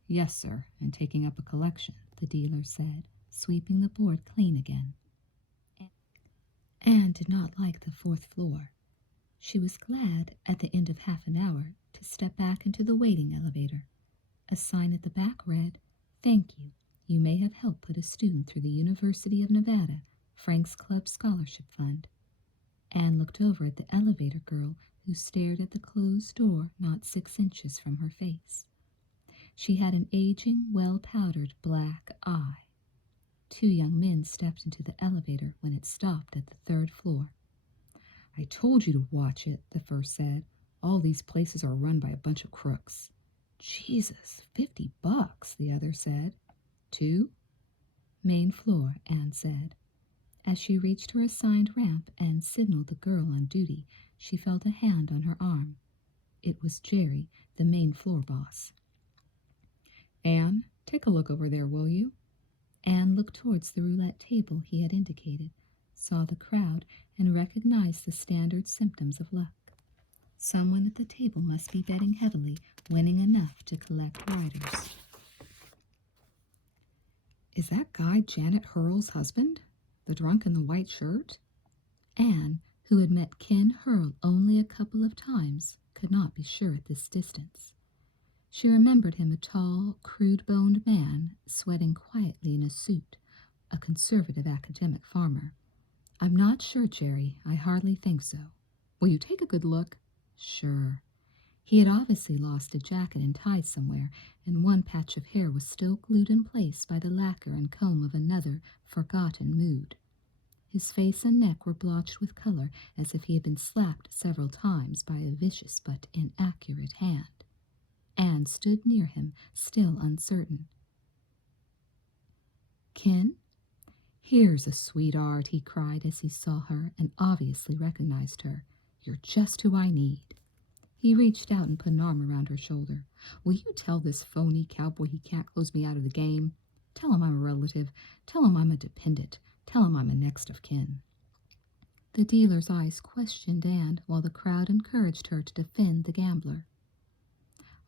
Yes, sir, and taking up a collection, the dealer said, sweeping the board clean again. Anne did not like the fourth floor. She was glad, at the end of half an hour, to step back into the waiting elevator. A sign at the back read, "Thank you. You may have helped put a student through the University of Nevada, Frank's Club Scholarship Fund." Anne looked over at the elevator girl, who stared at the closed door not 6 inches from her face. She had an aging, well-powdered black eye. 2 young men stepped into the elevator when it stopped at the 3rd floor. "I told you to watch it," the first said. "All these places are run by a bunch of crooks." "Jesus, $50, the other said. "2? "Main floor," Anne said. As she reached her assigned ramp and signaled the girl on duty, she felt a hand on her arm. It was Jerry, the main floor boss. "Anne, take a look over there, will you?" Anne looked towards the roulette table he had indicated, saw the crowd, and recognized the standard symptoms of luck. Someone at the table must be betting heavily, winning enough to collect riders. "Is that guy Janet Hurl's husband? The drunk in the white shirt?" Anne, who had met Ken Hurl only a couple of times, could not be sure at this distance. She remembered him a tall, crude-boned man, sweating quietly in a suit, a conservative academic farmer. "I'm not sure, Jerry. I hardly think so." "Will you take a good look?" "Sure." He had obviously lost a jacket and tie somewhere, and one patch of hair was still glued in place by the lacquer and comb of another forgotten mood. His face and neck were blotched with color, as if he had been slapped several times by a vicious but inaccurate hand. Anne stood near him, still uncertain. "Ken?" "Here's a sweetheart," he cried as he saw her and obviously recognized her. "You're just who I need." He reached out and put an arm around her shoulder. "Will you tell this phony cowboy he can't close me out of the game? Tell him I'm a relative. Tell him I'm a dependent. Tell him I'm a next of kin." The dealer's eyes questioned Anne while the crowd encouraged her to defend the gambler.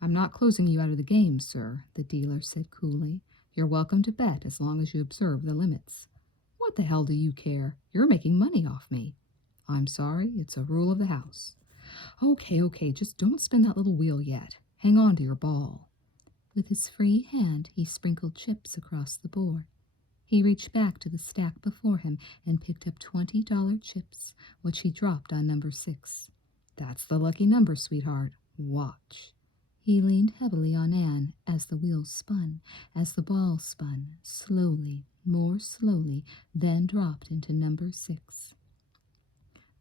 "I'm not closing you out of the game, sir," the dealer said coolly. "You're welcome to bet as long as you observe the limits." "What the hell do you care? You're making money off me." "I'm sorry, it's a rule of the house." Okay, just don't spin that little wheel yet. Hang on to your ball." With his free hand, he sprinkled chips across the board. He reached back to the stack before him and picked up $20 chips, which he dropped on number 6. "That's the lucky number, sweetheart. Watch." He leaned heavily on Anne as the wheels spun, as the ball spun, slowly, more slowly, then dropped into number 6.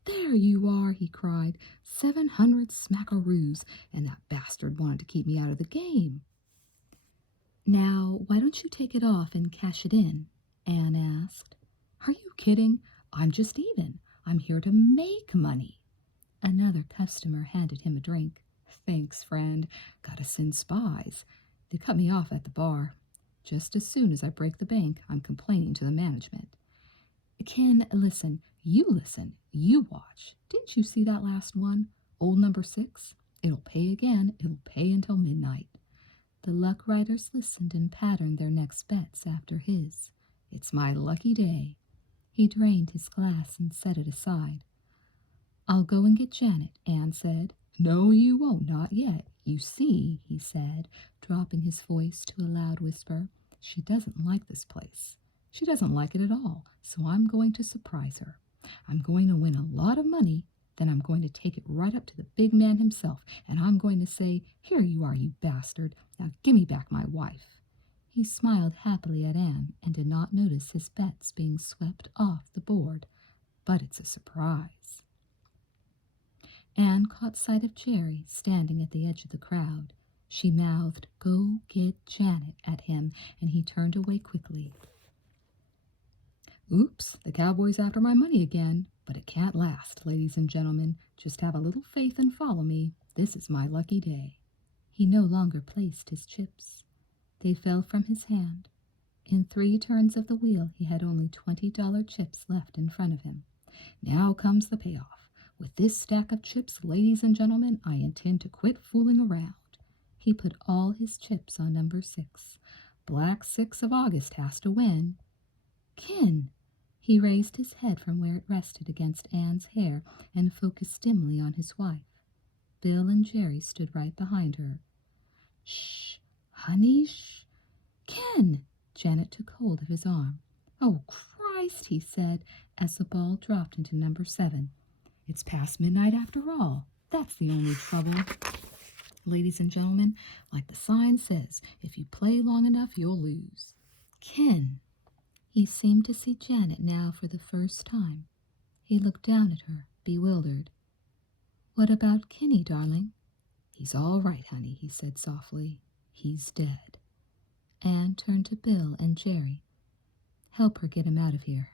"There you are," he cried. 700 smackaroos, and that bastard wanted to keep me out of the game. "Now, why don't you take it off and cash it in?" Anne asked. "Are you kidding? I'm just even. I'm here to make money." Another customer handed him a drink. "Thanks, friend. Gotta send spies. They cut me off at the bar. Just as soon as I break the bank, I'm complaining to the management." "Ken, listen. You watch. Didn't you see that last one? Old number 6? It'll pay again. It'll pay until midnight." The luck riders listened and patterned their next bets after his. "It's my lucky day." He drained his glass and set it aside. "I'll go and get Janet," Anne said. "No, you won't, not yet. You see," he said, dropping his voice to a loud whisper, "she doesn't like this place. She doesn't like it at all, so I'm going to surprise her. I'm going to win a lot of money, then I'm going to take it right up to the big man himself, and I'm going to say, 'Here you are, you bastard. Now give me back my wife.'" He smiled happily at Anne and did not notice his bets being swept off the board. But it's a surprise. Anne caught sight of Jerry standing at the edge of the crowd. She mouthed, "Go get Janet," at him, and he turned away quickly. "Oops, the cowboy's after my money again. But it can't last, ladies and gentlemen. Just have a little faith and follow me. This is my lucky day." He no longer placed his chips. They fell from his hand. In 3 turns of the wheel, he had only $20 chips left in front of him. "Now comes the payoff. With this stack of chips, ladies and gentlemen, I intend to quit fooling around." He put all his chips on number 6. "Black 6 of August has to win." "Ken!" He raised his head from where it rested against Anne's hair and focused dimly on his wife. Bill and Jerry stood right behind her. "Shh, honey, shh. Ken!" Janet took hold of his arm. "Oh, Christ," he said, as the ball dropped into number 7. "It's past midnight after all. That's the only trouble. Ladies and gentlemen, like the sign says, if you play long enough, you'll lose." "Ken." He seemed to see Janet now for the first time. He looked down at her, bewildered. "What about Kenny, darling?" "He's all right, honey," he said softly. "He's dead." Anne turned to Bill and Jerry. "Help her get him out of here.